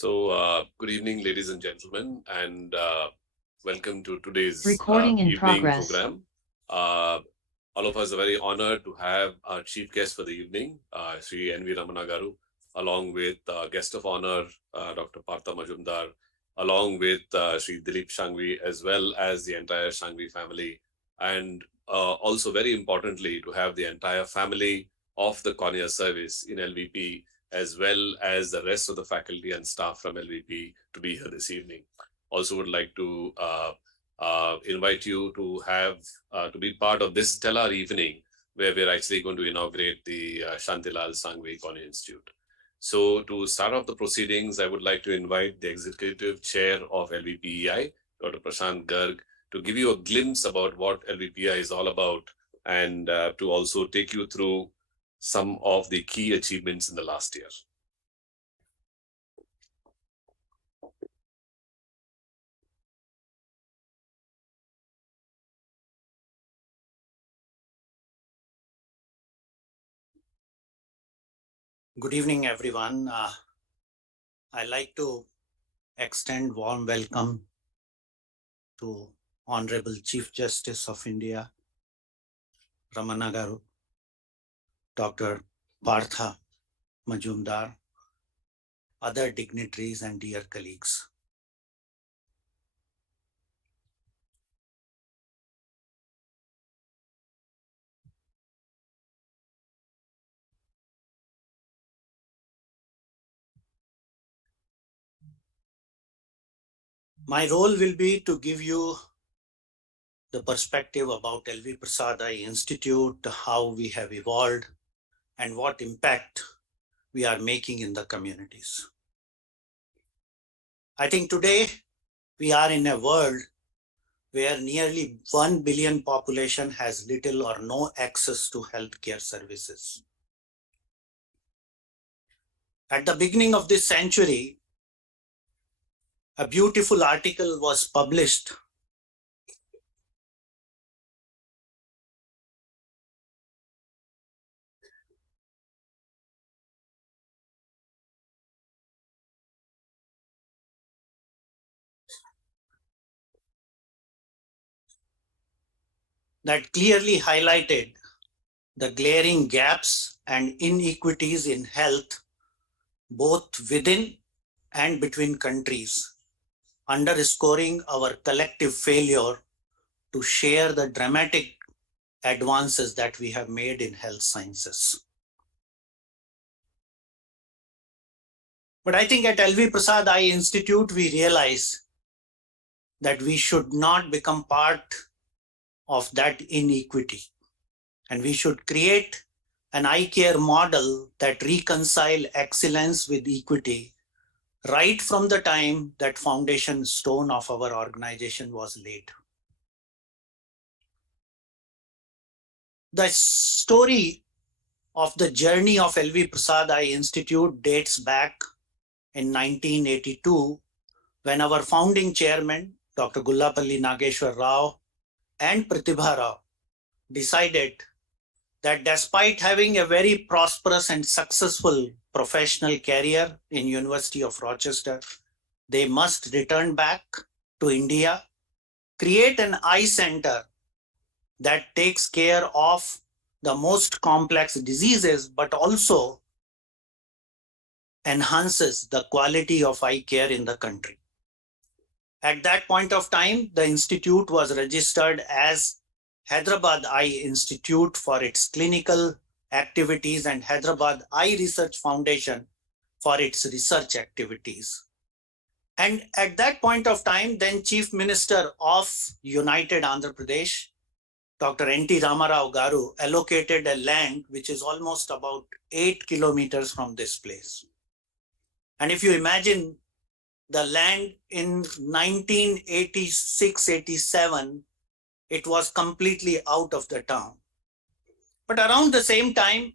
Good evening, ladies and gentlemen, and welcome to today's Recording in evening progress. program. All of us are very honored to have our chief guest for the evening, Sri N.V. Ramana Garu, along with guest of honor, Dr. Partha Majumdar, along with Sri Dilip Shanghvi, as well as the entire Shanghvi family, and also very importantly, to have the entire family of the Cornea service in LVP, as well as the rest of the faculty and staff from LVP to be here this evening. Also would like to invite you to have to be part of this stellar evening where we're actually going to inaugurate the Shantilal Shanghvi Cornea Institute. So to start off the proceedings, I would like to invite the Executive Chair of LVPEI, Dr. Prashant Garg, to give you a glimpse about what LVPEI is all about and to also take you through some of the key achievements in the last year. Good evening, everyone. I'd like to extend warm welcome to Honorable Chief Justice of India, Ramana Garu, Dr. Partha Majumdar, other dignitaries and dear colleagues. My role will be to give you the perspective about LV Prasad Eye Institute, how we have evolved, and what impact we are making in the communities. I think today we are in a world where nearly 1 billion population has little or no access to healthcare services. At the beginning of this century, a beautiful article was published that clearly highlighted the glaring gaps and inequities in health, both within and between countries, underscoring our collective failure to share the dramatic advances that we have made in health sciences. But I think at LV Prasad Eye Institute, we realize that we should not become part of that inequity. And we should create an eye care model that reconcile excellence with equity right from the time that foundation stone of our organization was laid. The story of the journey of LV Prasad Eye Institute dates back in 1982, when our founding chairman, Dr. Gullapalli Nageshwar Rao and Pratibha Rao decided that despite having a very prosperous and successful professional career in University of Rochester, they must return back to India, create an eye center that takes care of the most complex diseases, but also enhances the quality of eye care in the country. At that point of time, the institute was registered as Hyderabad Eye Institute for its clinical activities and Hyderabad Eye Research Foundation for its research activities. And at that point of time, then Chief Minister of United Andhra Pradesh, Dr. N.T. Ramarao Garu, allocated a land which is almost about 8 kilometers from this place. And if you imagine the land in 1986-87, it was completely out of the town. But around the same time,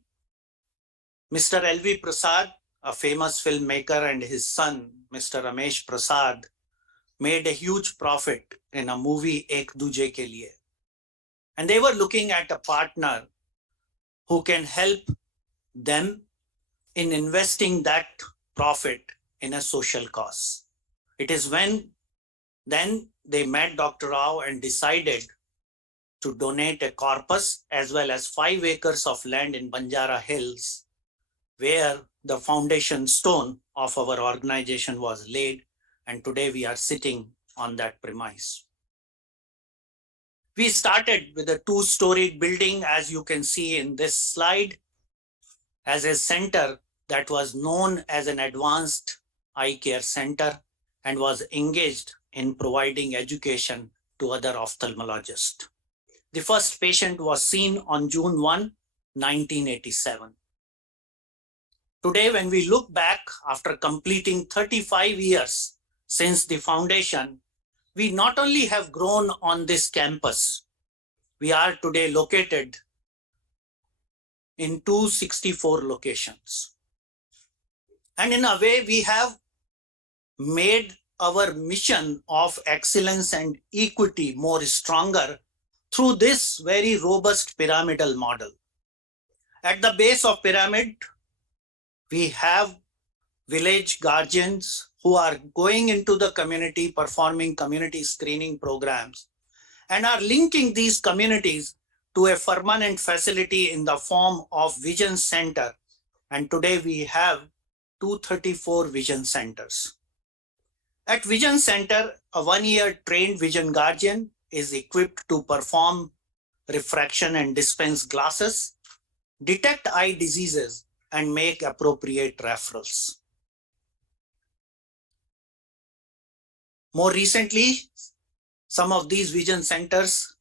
Mr. L.V. Prasad, a famous filmmaker, and his son, Mr. Ramesh Prasad, made a huge profit in a movie, Ek Duje Ke Liye. And they were looking at a partner who can help them in investing that profit in a social cause. It is when then they met Dr. Rao and decided to donate a corpus as well as 5 acres of land in Banjara Hills, where the foundation stone of our organization was laid. And today we are sitting on that premise. We started with a 2-storied building, as you can see in this slide, as a center that was known as an advanced eye care center and was engaged in providing education to other ophthalmologists. The first patient was seen on June 1, 1987. Today, when we look back after completing 35 years since the foundation, we not only have grown on this campus, we are today located in 264 locations. And in a way, we have made our mission of excellence and equity more stronger through this very robust pyramidal model. At the base of pyramid, we have village guardians who are going into the community, performing community screening programs, and are linking these communities to a permanent facility in the form of vision center. And today we have 234 vision centers. At vision center, a 1-year trained vision guardian is equipped to perform refraction and dispense glasses, detect eye diseases, and make appropriate referrals. More recently, some of these vision centers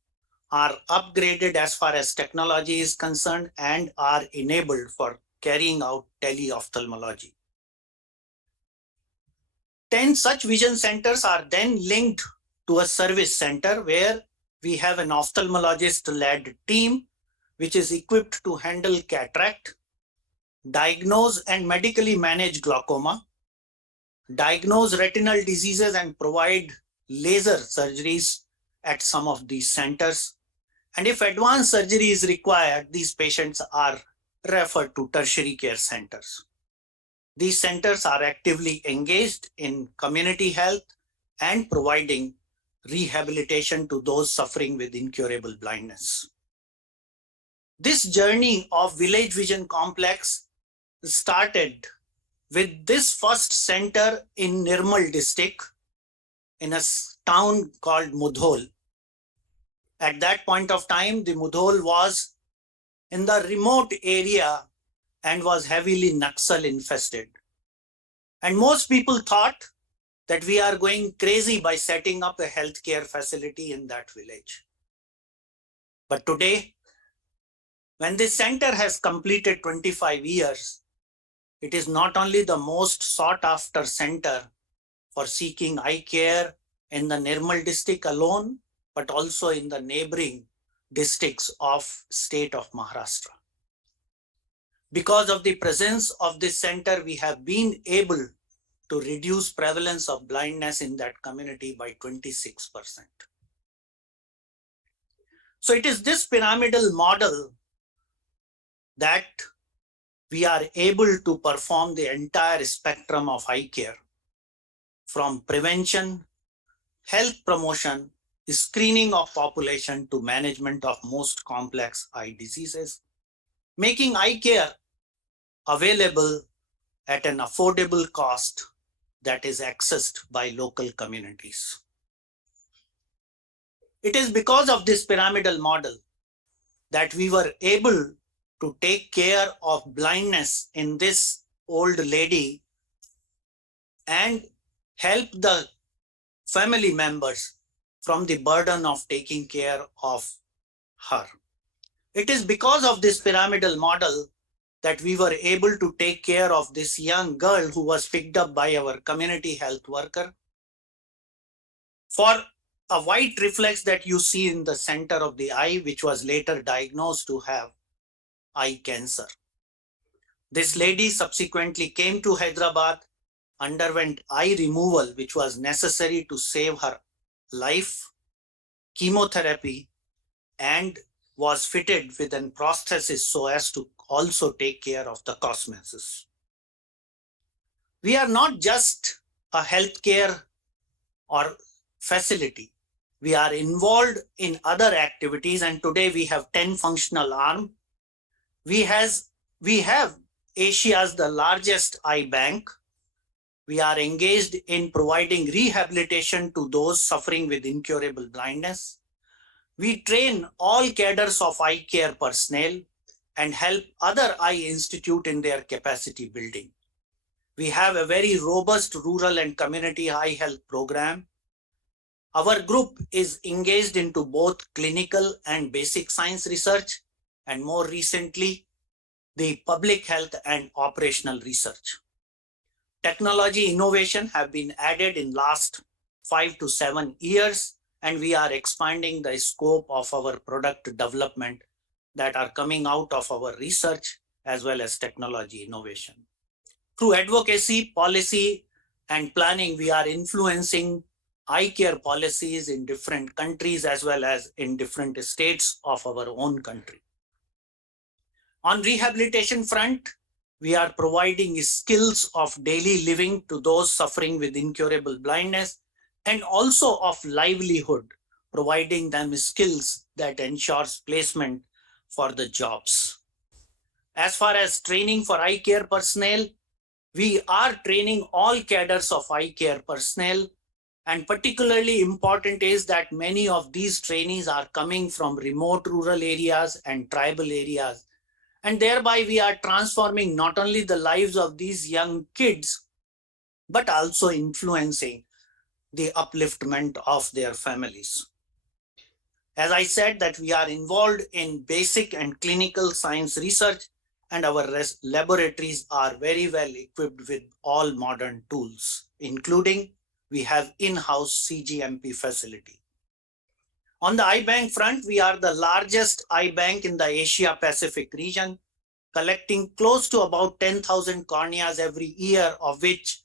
are upgraded as far as technology is concerned and are enabled for carrying out teleophthalmology. 10 such vision centers are then linked to a service center where we have an ophthalmologist-led team which is equipped to handle cataract, diagnose and medically manage glaucoma, diagnose retinal diseases and provide laser surgeries at some of these centers. And if advanced surgery is required, these patients are referred to tertiary care centers. These centers are actively engaged in community health and providing rehabilitation to those suffering with incurable blindness. This journey of Village Vision Complex started with this first center in Nirmal district in a town called Mudhol. At that point of time, the Mudhol was in the remote area and was heavily Naxal infested. And most people thought that we are going crazy by setting up a healthcare facility in that village. But today, when this center has completed 25 years, it is not only the most sought after center for seeking eye care in the Nirmal district alone, but also in the neighboring districts of state of Maharashtra. Because of the presence of this center, we have been able to reduce prevalence of blindness in that community by 26%. So it is this pyramidal model that we are able to perform the entire spectrum of eye care, from prevention, health promotion, screening of population to management of most complex eye diseases, making eye care available at an affordable cost that is accessed by local communities. It is because of this pyramidal model that we were able to take care of blindness in this old lady and help the family members from the burden of taking care of her. It is because of this pyramidal model that we were able to take care of this young girl who was picked up by our community health worker for a white reflex that you see in the center of the eye, which was later diagnosed to have eye cancer. This lady subsequently came to Hyderabad, underwent eye removal, which was necessary to save her life, chemotherapy, and was fitted with a prosthesis so as to also take care of the cosmesis. We are not just a healthcare or facility. We are involved in other activities, and today we have 10 functional arms. We have Asia's the largest eye bank. We are engaged in providing rehabilitation to those suffering with incurable blindness. We train all cadres of eye care personnel and help other eye institutes in their capacity building. We have a very robust rural and community eye health program. Our group is engaged into both clinical and basic science research, and more recently, the public health and operational research. Technology innovation have been added in last 5 to 7 years, and we are expanding the scope of our product development that are coming out of our research as well as technology innovation. Through advocacy, policy, and planning, we are influencing eye care policies in different countries as well as in different states of our own country. On rehabilitation front, we are providing skills of daily living to those suffering with incurable blindness and also of livelihood, providing them skills that ensures placement for the jobs. As far as training for eye care personnel, we are training all cadres of eye care personnel, and particularly important is that many of these trainees are coming from remote rural areas and tribal areas. And thereby we are transforming not only the lives of these young kids, but also influencing the upliftment of their families. As I said, that we are involved in basic and clinical science research, and our laboratories are very well equipped with all modern tools, including we have in-house CGMP facility. On the eye bank front, we are the largest eye bank in the Asia Pacific region, collecting close to about 10,000 corneas every year, of which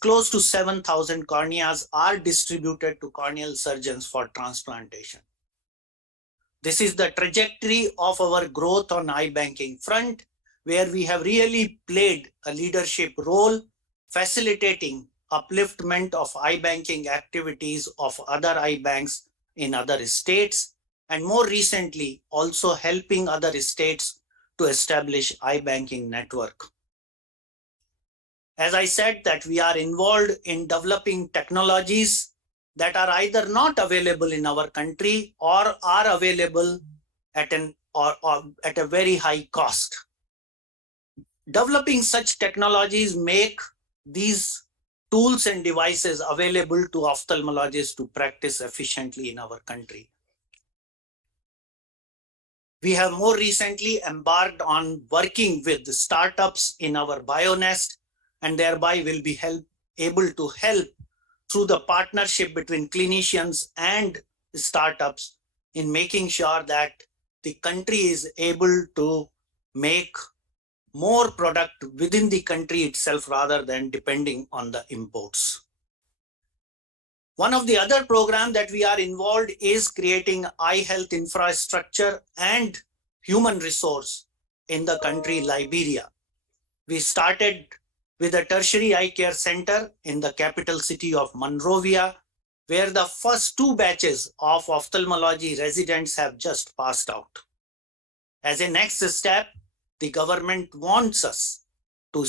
close to 7,000 corneas are distributed to corneal surgeons for transplantation. This is the trajectory of our growth on eye banking front, where we have really played a leadership role, facilitating upliftment of eye banking activities of other eye banks in other states, and more recently also helping other states to establish eye banking network. As I said, that we are involved in developing technologies that are either not available in our country or are available at a very high cost. Developing such technologies make these tools and devices available to ophthalmologists to practice efficiently in our country. We have more recently embarked on working with the startups in our BioNest, and thereby will be able to help through the partnership between clinicians and startups in making sure that the country is able to make more product within the country itself rather than depending on the imports. One of the other programs that we are involved is creating eye health infrastructure and human resource in the country Liberia. We started with a tertiary eye care center in the capital city of Monrovia, where the first 2 batches of ophthalmology residents have just passed out. As a next step, the government wants us to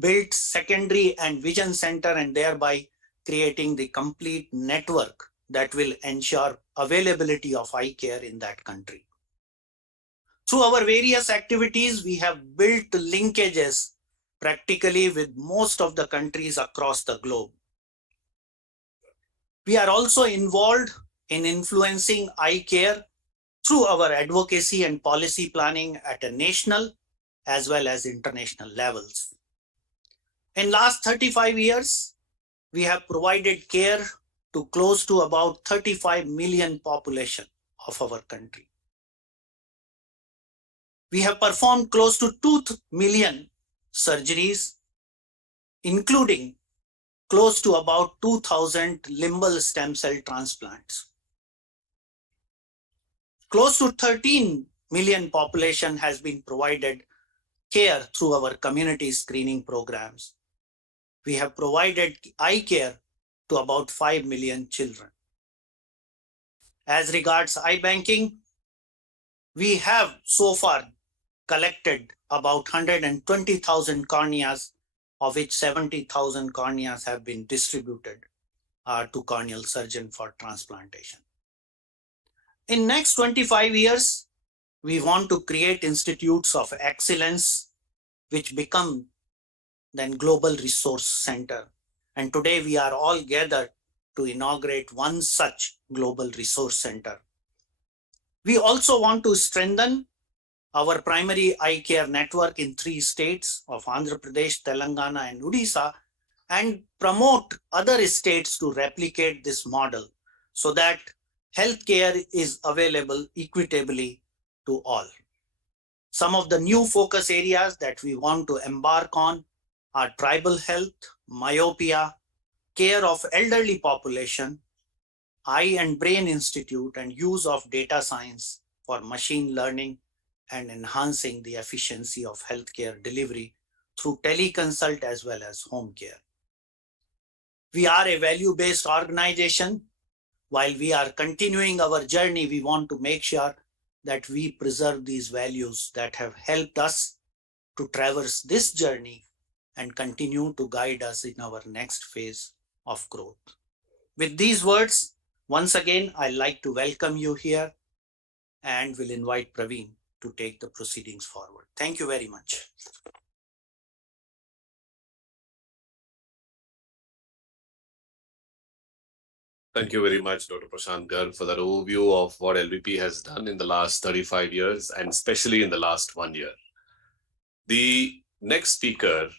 build secondary and vision center, and thereby creating the complete network that will ensure availability of eye care in that country. Through our various activities, we have built linkages practically with most of the countries across the globe. We are also involved in influencing eye care through our advocacy and policy planning at a national as well as international levels. In last 35 years, we have provided care to close to about 35 million population of our country. We have performed close to 2 million surgeries, including close to about 2,000 limbal stem cell transplants. Close to 13 million population has been provided care through our community screening programs. we have provided eye care to about 5 million children. As regards eye banking, we have so far collected about 120,000 corneas, of which 70,000 corneas have been distributed to corneal surgeon for transplantation. In next 25 years, we want to create institutes of excellence which become then global resource center. And today we are all gathered to inaugurate one such global resource center. We also want to strengthen our primary eye care network in 3 states of Andhra Pradesh, Telangana, and Odisha, and promote other states to replicate this model so that healthcare is available equitably to all. Some of the new focus areas that we want to embark on are tribal health, myopia, care of elderly population, Eye and Brain Institute, and use of data science for machine learning and enhancing the efficiency of healthcare delivery through teleconsult as well as home care. We are a value-based organization. While we are continuing our journey, we want to make sure that we preserve these values that have helped us to traverse this journey and continue to guide us in our next phase of growth. With these words, once again, I'd like to welcome you here and will invite Praveen to take the proceedings forward. Thank you very much. Thank you very much, Dr. Prashant Garg, for that overview of what LVP has done in the last 35 years, and especially in the last 1 year. The next speaker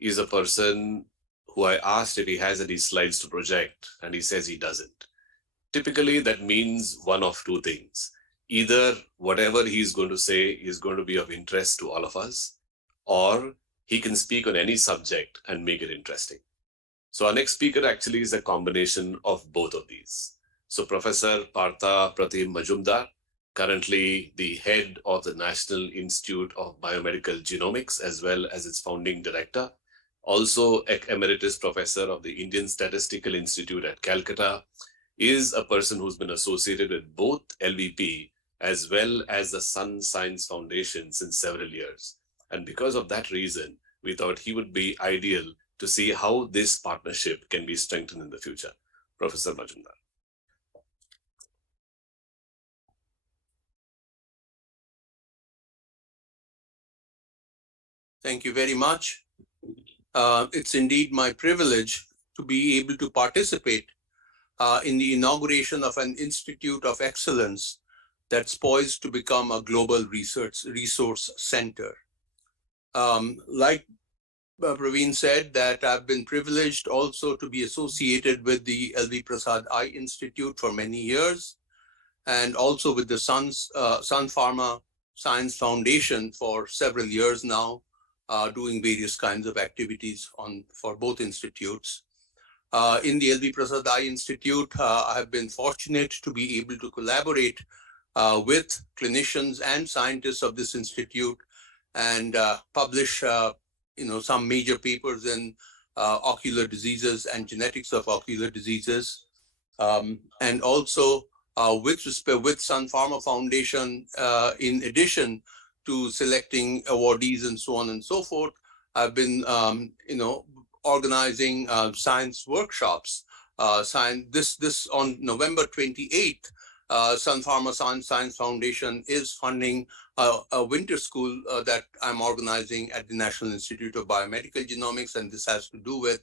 is a person who I asked if he has any slides to project, and he says he doesn't. Typically, that means one of two things. Either whatever he's going to say is going to be of interest to all of us, or he can speak on any subject and make it interesting. So our next speaker actually is a combination of both of these. So Professor Partha Pratim Majumdar, currently the head of the National Institute of Biomedical Genomics, as well as its founding director, also emeritus professor of the Indian Statistical Institute at Calcutta, is a person who's been associated with both LVP as well as the Sun Science Foundation since several years. And because of that reason, we thought he would be ideal to see how this partnership can be strengthened in the future. Professor Majumdar. Thank you very much. It's indeed my privilege to be able to participate in the inauguration of an Institute of Excellence that's poised to become a global resource center. Like Praveen said, that I've been privileged also to be associated with the LV Prasad Eye Institute for many years, and also with the Sun Pharma Science Foundation for several years now, doing various kinds of activities for both institutes. In the LV Prasad Eye Institute, I have been fortunate to be able to collaborate with clinicians and scientists of this institute and publish some major papers in ocular diseases and genetics of ocular diseases. And also with Sun Pharma Foundation, in addition to selecting awardees and so on and so forth, I've been organizing science workshops. This on November 28th, Sun Pharma Science Foundation is funding a winter school that I'm organizing at the National Institute of Biomedical Genomics, and this has to do with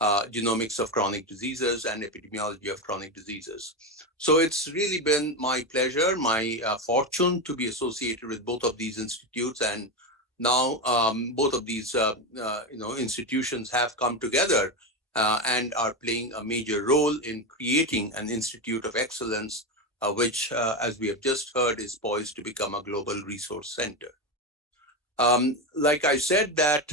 genomics of chronic diseases and epidemiology of chronic diseases. So it's really been my pleasure, my fortune to be associated with both of these institutes, and now both of these institutions have come together and are playing a major role in creating an Institute of Excellence, which, as we have just heard, is poised to become a global resource center. Like I said, that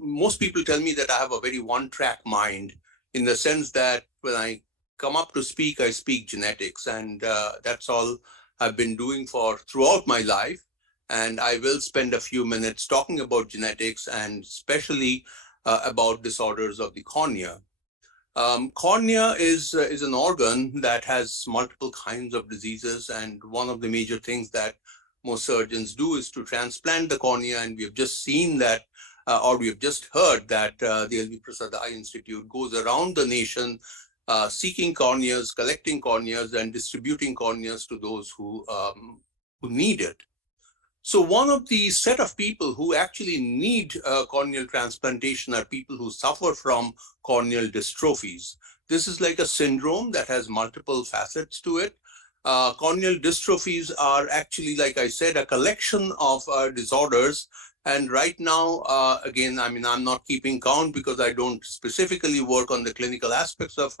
most people tell me that I have a very one-track mind, in the sense that when I come up to speak, I speak genetics, and that's all I've been doing throughout my life. And I will spend a few minutes talking about genetics, and especially about disorders of the cornea. Cornea is an organ that has multiple kinds of diseases, and one of the major things that most surgeons do is to transplant the cornea, and we have just seen that, or we have just heard that the LV Prasad Eye Institute goes around the nation seeking corneas, collecting corneas, and distributing corneas to those who need it. So one of the set of people who actually need corneal transplantation are people who suffer from corneal dystrophies. This is like a syndrome that has multiple facets to it. Corneal dystrophies are actually, like I said, a collection of disorders. And right now, again, I mean, I'm not keeping count because I don't specifically work on the clinical aspects of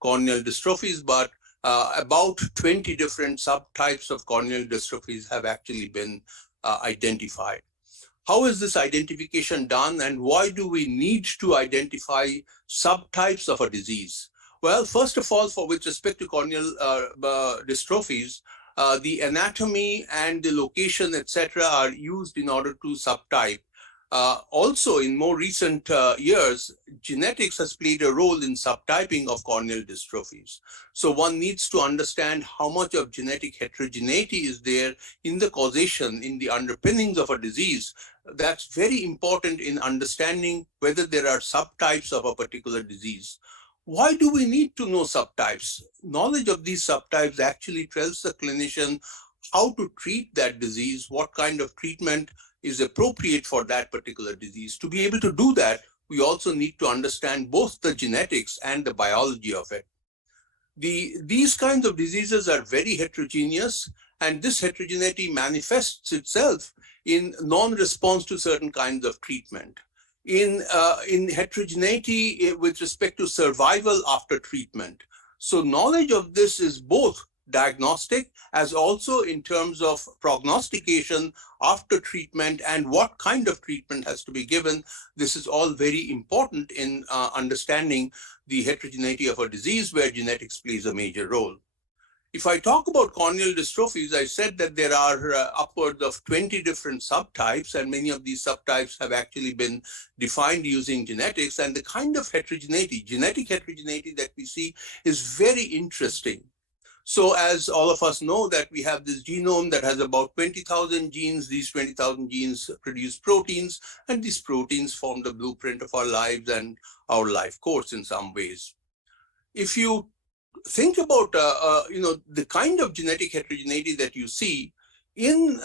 corneal dystrophies, but about 20 different subtypes of corneal dystrophies have actually been identified. How is this identification done, and why do we need to identify subtypes of a disease? Well, first of all, with respect to corneal dystrophies, the anatomy and the location, etc., are used in order to subtype. Also, in more recent years, genetics has played a role in subtyping of corneal dystrophies. So one needs to understand how much of genetic heterogeneity is there in the causation, in the underpinnings of a disease. That's very important in understanding whether there are subtypes of a particular disease. Why do we need to know subtypes? Knowledge of these subtypes actually tells the clinician how to treat that disease, what kind of treatment is appropriate for that particular disease. To be able to do that, we also need to understand both the genetics and the biology of it. These kinds of diseases are very heterogeneous, and this heterogeneity manifests itself in non-response to certain kinds of treatment. In heterogeneity with respect to survival after treatment. So knowledge of this is both diagnostic as also in terms of prognostication after treatment and what kind of treatment has to be given. This is all very important in understanding the heterogeneity of a disease where genetics plays a major role. If I talk about corneal dystrophies, I said that there are upwards of 20 different subtypes, and many of these subtypes have actually been defined using genetics. And the kind of heterogeneity, genetic heterogeneity that we see is very interesting. So as all of us know that we have this genome that has about 20,000 genes. These 20,000 genes produce proteins, and these proteins form the blueprint of our lives and our life course in some ways. If you think about the kind of genetic heterogeneity that you see in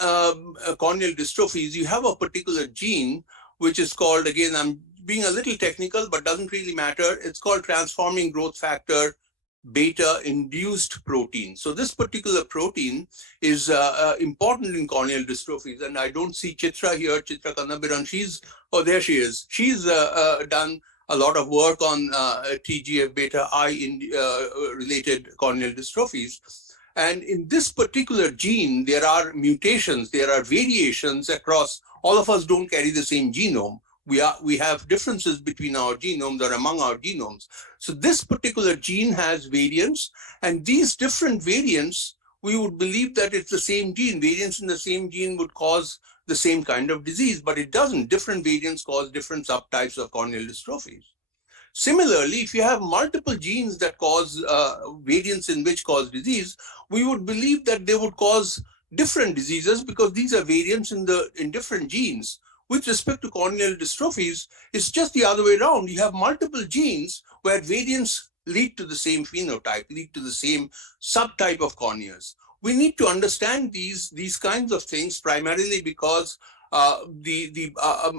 corneal dystrophies, you have a particular gene which is called, again, I'm being a little technical, but doesn't really matter. It's called transforming growth factor beta induced protein. So this particular protein is important in corneal dystrophies. And I don't see Chitra here, Chitra Kannabiran. There she is. She's done a lot of work on TGF beta I related corneal dystrophies. And in this particular gene, there are mutations, there are variations across. All of us don't carry the same genome. We have differences between our genomes or among our genomes. So this particular gene has variants, and these different variants, we would believe that it's the same gene. Variants in the same gene would cause the same kind of disease, but it doesn't. Different variants cause different subtypes of corneal dystrophies. Similarly, if you have multiple genes that cause variants in which cause disease, we would believe that they would cause different diseases because these are variants in different genes. With respect to corneal dystrophies, it's just the other way around. You have multiple genes where variants lead to the same phenotype, lead to the same subtype of corneas. We need to understand these kinds of things primarily because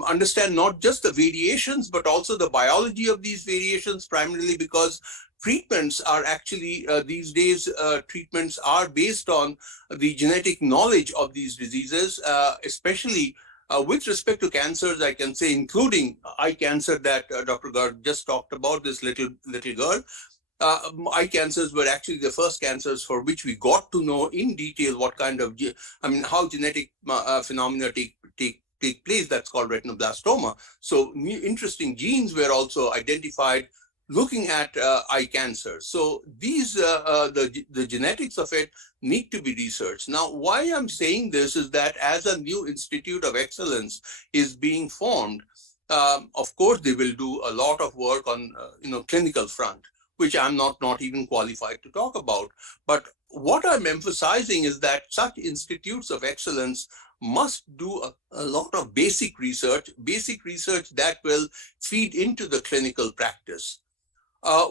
understand not just the variations, but also the biology of these variations, primarily because treatments are actually, these days, treatments are based on the genetic knowledge of these diseases, especially with respect to cancers, I can say, including eye cancer that Dr. Garg just talked about, this little girl. Eye cancers were actually the first cancers for which we got to know in detail what kind of, how genetic phenomena take place. That's called retinoblastoma. So interesting genes were also identified looking at eye cancer. So these, the genetics of it need to be researched. Now, why I'm saying this is that as a new institute of excellence is being formed, Of course, they will do a lot of work on clinical front, which I'm not even qualified to talk about. But what I'm emphasizing is that such institutes of excellence must do a lot of basic research that will feed into the clinical practice.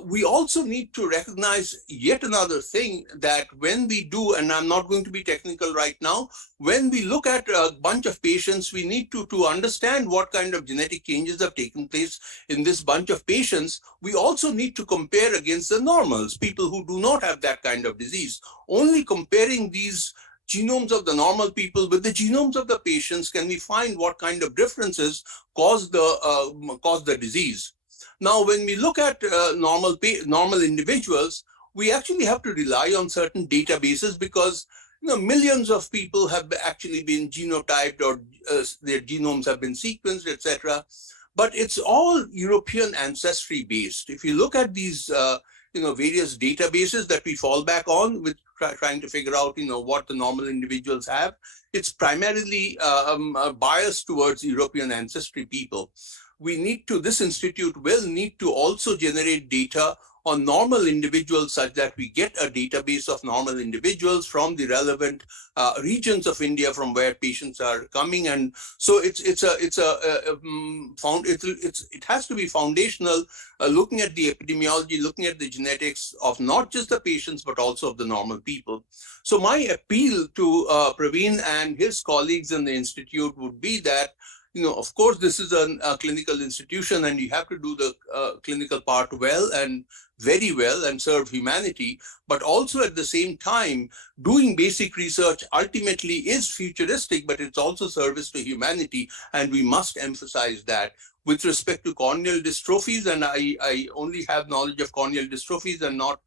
We also need to recognize yet another thing, that when we do, and I'm not going to be technical right now, when we look at a bunch of patients, we need to understand what kind of genetic changes have taken place in this bunch of patients. We also need to compare against the normals, people who do not have that kind of disease. Only comparing these genomes of the normal people with the genomes of the patients can we find what kind of differences cause the disease. Now, when we look at normal individuals, we actually have to rely on certain databases, because millions of people have actually been genotyped, or their genomes have been sequenced, etc. But it's all European ancestry based. If you look at these various databases that we fall back on with trying to figure out what the normal individuals have, it's primarily biased towards European ancestry people. This institute will need to also generate data on normal individuals, such that we get a database of normal individuals from the relevant regions of India from where patients are coming. And so it has to be foundational, looking at the epidemiology, looking at the genetics of not just the patients, but also of the normal people. So my appeal to Praveen and his colleagues in the institute would be that, of course, this is a clinical institution, and you have to do the clinical part well and very well and serve humanity. But also at the same time, doing basic research ultimately is futuristic, but it's also service to humanity. And we must emphasize that. With respect to corneal dystrophies, and I only have knowledge of corneal dystrophies and not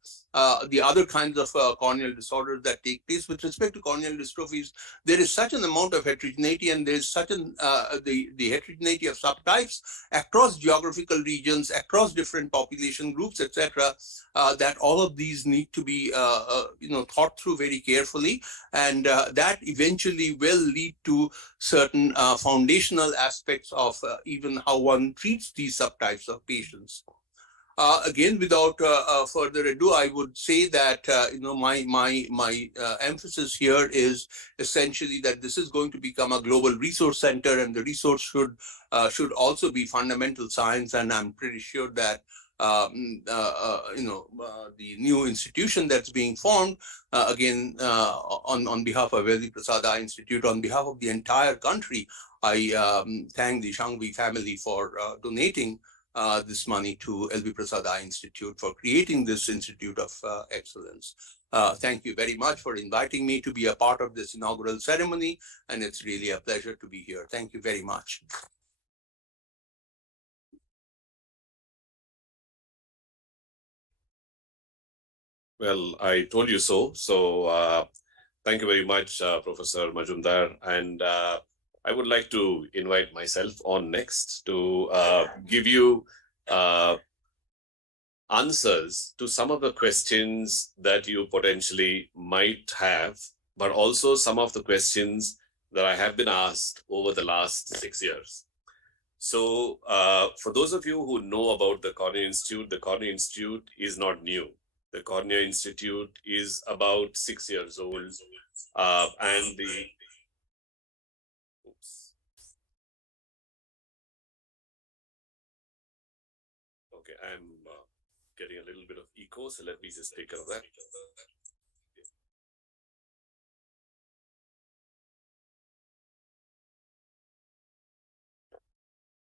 the other kinds of corneal disorders that take place. With respect to corneal dystrophies, there is such an amount of heterogeneity, and there is such the heterogeneity of subtypes across geographical regions, across different population groups, etc., that all of these need to be thought through very carefully, and that eventually will lead to certain foundational aspects of even how one treats these subtypes of patients. Again, without further ado, I would say that my emphasis here is essentially that this is going to become a global resource center, and the resource should also be fundamental science. And I'm pretty sure that the new institution that's being formed, again, on behalf of LV Prasad Eye Institute, on behalf of the entire country, I thank the Shanghvi family for donating this money to LV Prasad Eye Institute for creating this Institute of Excellence. Thank you very much for inviting me to be a part of this inaugural ceremony, and it's really a pleasure to be here. Thank you very much. Well, I told you so. So thank you very much, Professor Majumdar. And I would like to invite myself on next to give you answers to some of the questions that you potentially might have, but also some of the questions that I have been asked over the last 6 years. So for those of you who know about the Cornea Institute is not new. The Cornea Institute is about 6 years old, and the okay, I'm getting a little bit of echo, so let me just take care of that.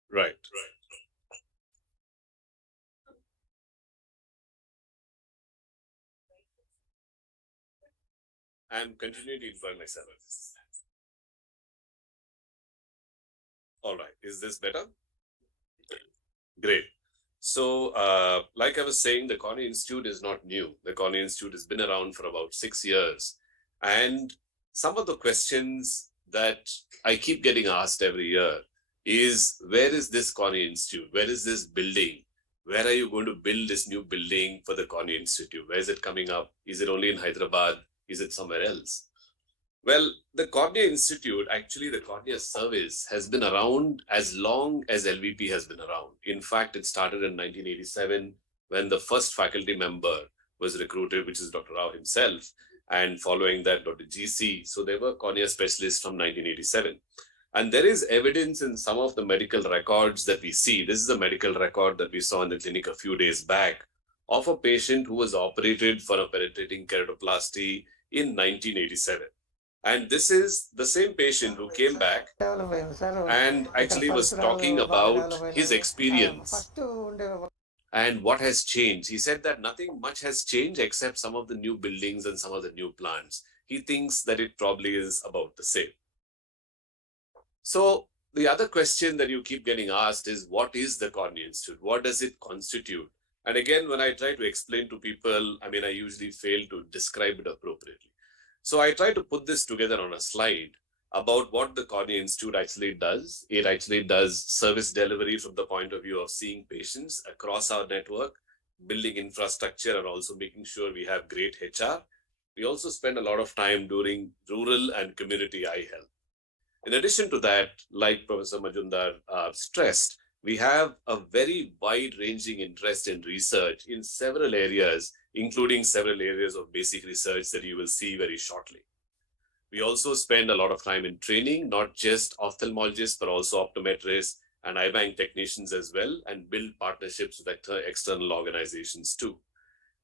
Right. I'm continuing to enjoy myself. All right. Is this better? Great. So, like I was saying, the Cornea Institute is not new. The Cornea Institute has been around for about 6 years. And some of the questions that I keep getting asked every year is, where is this Cornea Institute? Where is this building? Where are you going to build this new building for the Cornea Institute? Where is it coming up? Is it only in Hyderabad? Is it somewhere else? Well, the Cornea Institute, actually the Cornea Service, has been around as long as LVP has been around. In fact, it started in 1987 when the first faculty member was recruited, which is Dr. Rao himself, and following that, Dr. GC. So they were cornea specialists from 1987. And there is evidence in some of the medical records that we see. This is a medical record that we saw in the clinic a few days back of a patient who was operated for a penetrating keratoplasty in 1987. And this is the same patient who came back and actually was talking about his experience and what has changed. He said that nothing much has changed except some of the new buildings and some of the new plants. He thinks that it probably is about the same. So the other question that you keep getting asked is, what is the Cornea Institute? What does it constitute? And again, when I try to explain to people, I usually fail to describe it appropriately. So I try to put this together on a slide about what the Cornea Institute actually does. It actually does service delivery from the point of view of seeing patients across our network, building infrastructure, and also making sure we have great HR. We also spend a lot of time doing rural and community eye health. In addition to that, like Professor Majumdar stressed, we have a very wide-ranging interest in research in several areas, including several areas of basic research that you will see very shortly. We also spend a lot of time in training, not just ophthalmologists, but also optometrists and eye bank technicians as well, and build partnerships with external organizations too.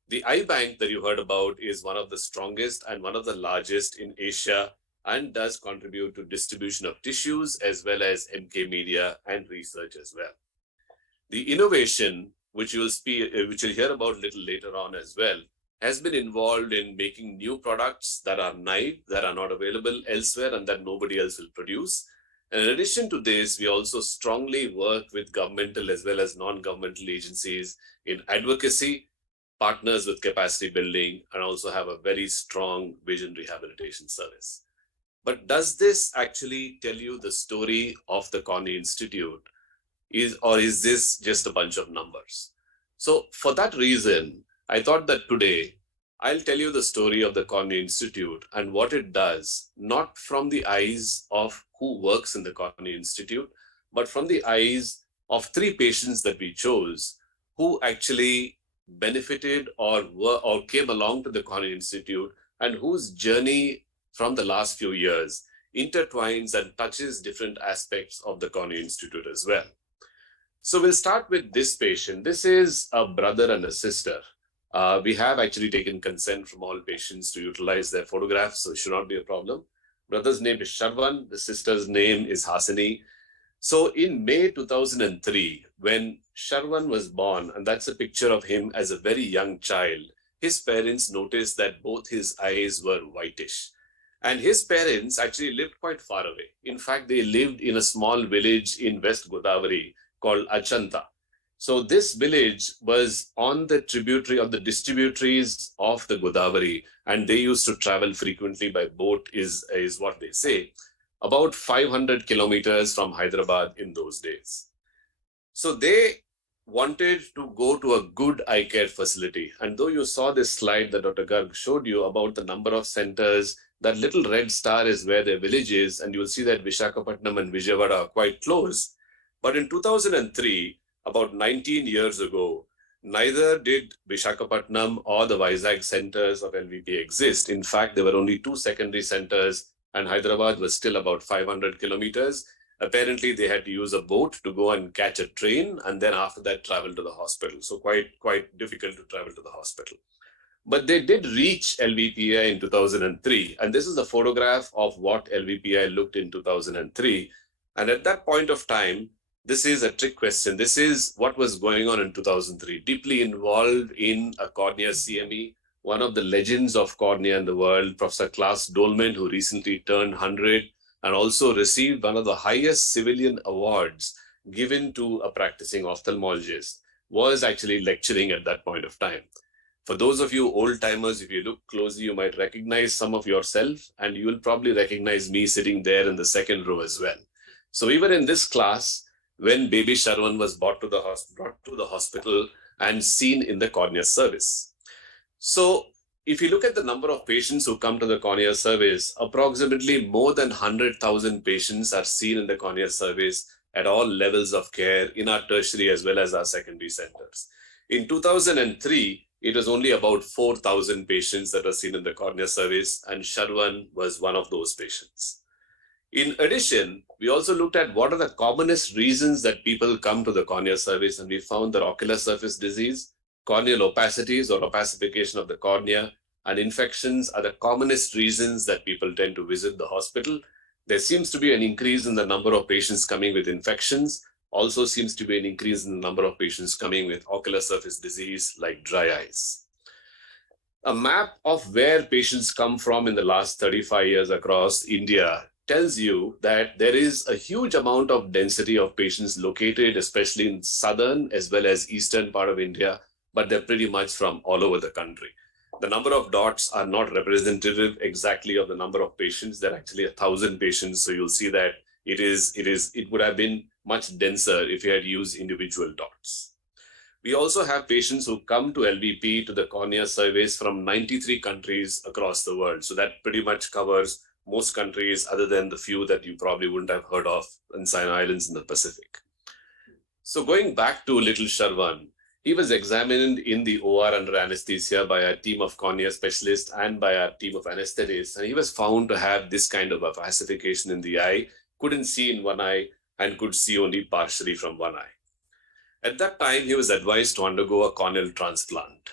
The eye bank that you heard about is one of the strongest and one of the largest in Asia, and does contribute to distribution of tissues as well as MK media and research as well. The innovation, which you'll hear about a little later on as well, has been involved in making new products that are naive, that are not available elsewhere, and that nobody else will produce. And in addition to this, we also strongly work with governmental as well as non-governmental agencies in advocacy, partners with capacity building, and also have a very strong vision rehabilitation service. But does this actually tell you the story of the Cornea Institute? Or is this just a bunch of numbers? So for that reason, I thought that today I'll tell you the story of the Cornea Institute and what it does, not from the eyes of who works in the Cornea Institute, but from the eyes of 3 patients that we chose who actually benefited or came along to the Cornea Institute, and whose journey from the last few years intertwines and touches different aspects of the Cornea Institute as well. So we'll start with this patient. This is a brother and a sister. We have actually taken consent from all patients to utilize their photographs, so it should not be a problem. Brother's name is Sharvan, the sister's name is Hasini. So in May 2003, when Sharvan was born, and that's a picture of him as a very young child, his parents noticed that both his eyes were whitish. And his parents actually lived quite far away. In fact, they lived in a small village in West Godavari called Achanta. So this village was on the tributary of the distributaries of the Godavari, and they used to travel frequently by boat, is what they say, about 500 kilometers from Hyderabad in those days. So they wanted to go to a good eye care facility. And though you saw this slide that Dr. Garg showed you about the number of centers, that little red star is where their village is, and you'll see that Visakhapatnam and Vijayawada are quite close. But in 2003, about 19 years ago, neither did Visakhapatnam or the Vizag centers of LVP exist. In fact, there were only 2 secondary centers, and Hyderabad was still about 500 kilometers. Apparently, they had to use a boat to go and catch a train, and then after that, travel to the hospital. So quite difficult to travel to the hospital. But they did reach LVPI in 2003. And this is a photograph of what LVPI looked in 2003. And at that point of time, this is a trick question. This is what was going on in 2003. Deeply involved in a cornea CME, one of the legends of cornea in the world, Professor Klaus Dolman, who recently turned 100 and also received one of the highest civilian awards given to a practicing ophthalmologist, was actually lecturing at that point of time. For those of you old timers, if you look closely, you might recognize some of yourself, and you will probably recognize me sitting there in the second row as well. So we were in this class when baby Sharvan was brought to the hospital and seen in the cornea service. So if you look at the number of patients who come to the cornea service, approximately more than 100,000 patients are seen in the cornea service at all levels of care in our tertiary as well as our secondary centers. In 2003, it was only about 4,000 patients that were seen in the cornea service, and Sharwan was one of those patients. In addition, we also looked at what are the commonest reasons that people come to the cornea service, and we found that ocular surface disease, corneal opacities or opacification of the cornea, and infections are the commonest reasons that people tend to visit the hospital. There seems to be an increase in the number of patients coming with infections. Also seems to be an increase in the number of patients coming with ocular surface disease like dry eyes. A map of where patients come from in the last 35 years across India tells you that there is a huge amount of density of patients located, especially in southern as well as eastern part of India, but they're pretty much from all over the country. The number of dots are not representative exactly of the number of patients. There are actually 1,000 patients, so you'll see that it would have been much denser if you had used individual dots. We also have patients who come to LVP to the cornea service from 93 countries across the world. So that pretty much covers most countries other than the few that you probably wouldn't have heard of in Sino Islands in the Pacific. So going back to little Sharwan, he was examined in the OR under anesthesia by a team of cornea specialists and by a team of anesthetists, and he was found to have this kind of opacification in the eye, couldn't see in one eye and could see only partially from one eye. At that time, he was advised to undergo a corneal transplant.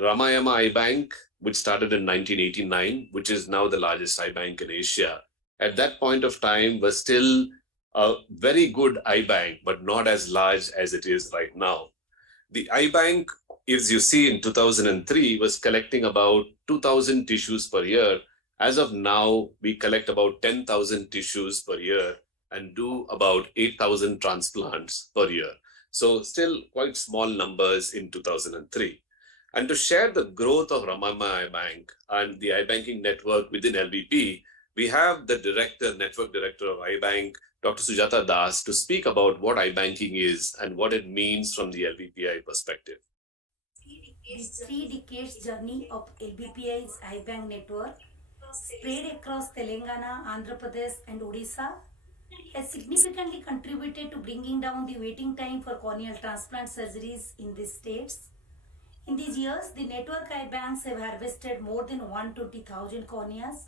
Ramayana Eye Bank, which started in 1989, which is now the largest eye bank in Asia, at that point of time was still a very good eye bank, but not as large as it is right now. The eye bank, as you see in 2003, was collecting about 2,000 tissues per year. As of now, we collect about 10,000 tissues per year and do about 8,000 transplants per year. So still quite small numbers in 2003. And to share the growth of Ramayana Eye Bank and the eye banking network within LVP, we have the network director of eye bank, Dr. Sujata Das, to speak about what eye banking is and what it means from the LVPI perspective. The 3 decades journey of LBPI's eye bank network, spread across Telangana, Andhra Pradesh, and Odisha, has significantly contributed to bringing down the waiting time for corneal transplant surgeries in these states. In these years, the network eye banks have harvested more than 120,000 corneas,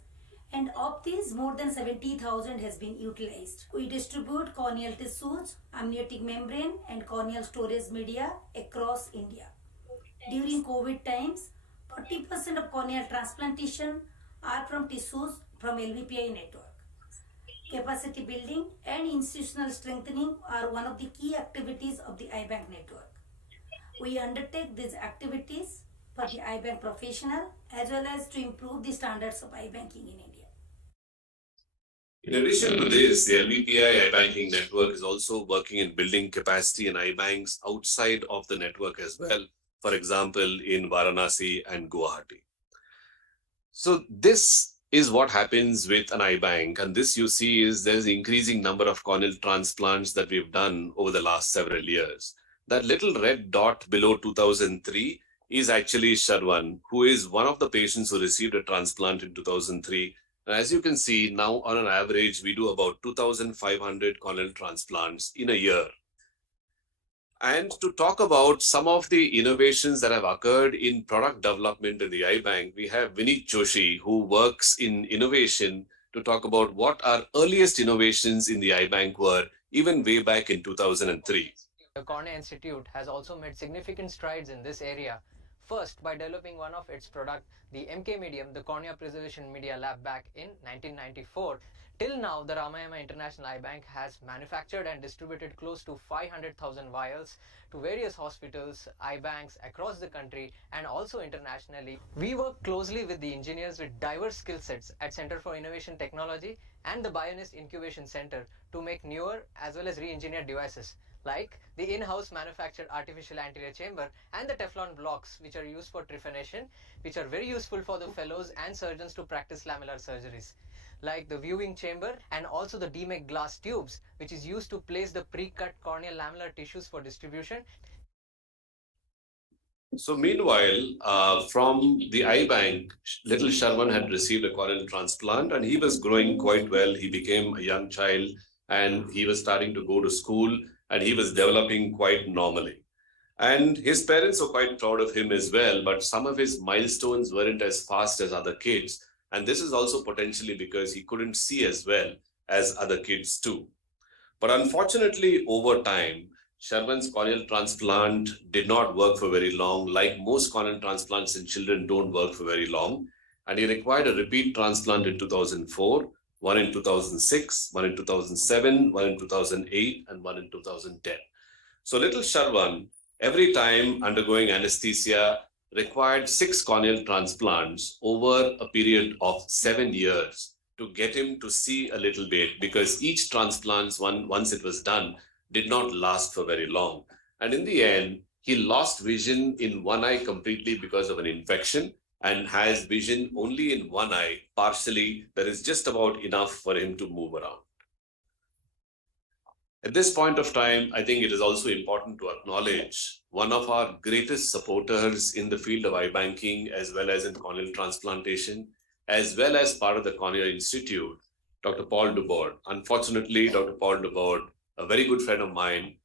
and of these, more than 70,000 has been utilized. We distribute corneal tissues, amniotic membrane, and corneal storage media across India. During COVID times, 40% of corneal transplantation are from tissues from LVPI network. Capacity building and institutional strengthening are one of the key activities of the eye bank network. We undertake these activities for the eye bank professional as well as to improve the standards of eye banking in India. In addition to this, the LVPI eye banking network is also working in building capacity in eye banks outside of the network as well, for example, in Varanasi and Guwahati. So this is what happens with an eye bank, and this you see is there's an increasing number of corneal transplants that we've done over the last several years. That little red dot below 2003 is actually Sharwan, who is one of the patients who received a transplant in 2003. And as you can see, now on an average, we do about 2,500 corneal transplants in a year. And to talk about some of the innovations that have occurred in product development in the eye bank, we have Vineet Joshi, who works in innovation, to talk about what our earliest innovations in the eye bank were, even way back in 2003. The Cornea Institute has also made significant strides in this area. First, by developing one of its products, the MK medium, the Cornea Preservation Media Lab, back in 1994. Till now, the Ramayana International Eye Bank has manufactured and distributed close to 500,000 vials to various hospitals, eye banks across the country and also internationally. We work closely with the engineers with diverse skill sets at Center for Innovation Technology and the Bionist Incubation Center to make newer as well as re-engineered devices, like the in-house manufactured artificial anterior chamber and the Teflon blocks, which are used for trephination, which are very useful for the fellows and surgeons to practice lamellar surgeries, like the viewing chamber and also the DMEC glass tubes, which is used to place the pre-cut corneal lamellar tissues for distribution. So meanwhile, from the eye bank, little Sharman had received a corneal transplant and he was growing quite well. He became a young child and he was starting to go to school and he was developing quite normally. And his parents were quite proud of him as well, but some of his milestones weren't as fast as other kids. And this is also potentially because he couldn't see as well as other kids too. But unfortunately, over time, Sherman's corneal transplant did not work for very long. Like most corneal transplants in children don't work for very long. And he required a repeat transplant in 2004, one in 2006, one in 2007, one in 2008, and one in 2010. So little Sharman, every time undergoing anesthesia, required 6 corneal transplants over a period of 7 years to get him to see a little bit, because each transplant, once it was done, did not last for very long. And in the end, he lost vision in one eye completely because of an infection and has vision only in one eye, partially, that is just about enough for him to move around. At this point of time, I think it is also important to acknowledge one of our greatest supporters in the field of eye banking, as well as in corneal transplantation, as well as part of the Cornea Institute, Dr. Paul Dubord. Unfortunately, Dr. Paul Dubord, a very good friend of mine,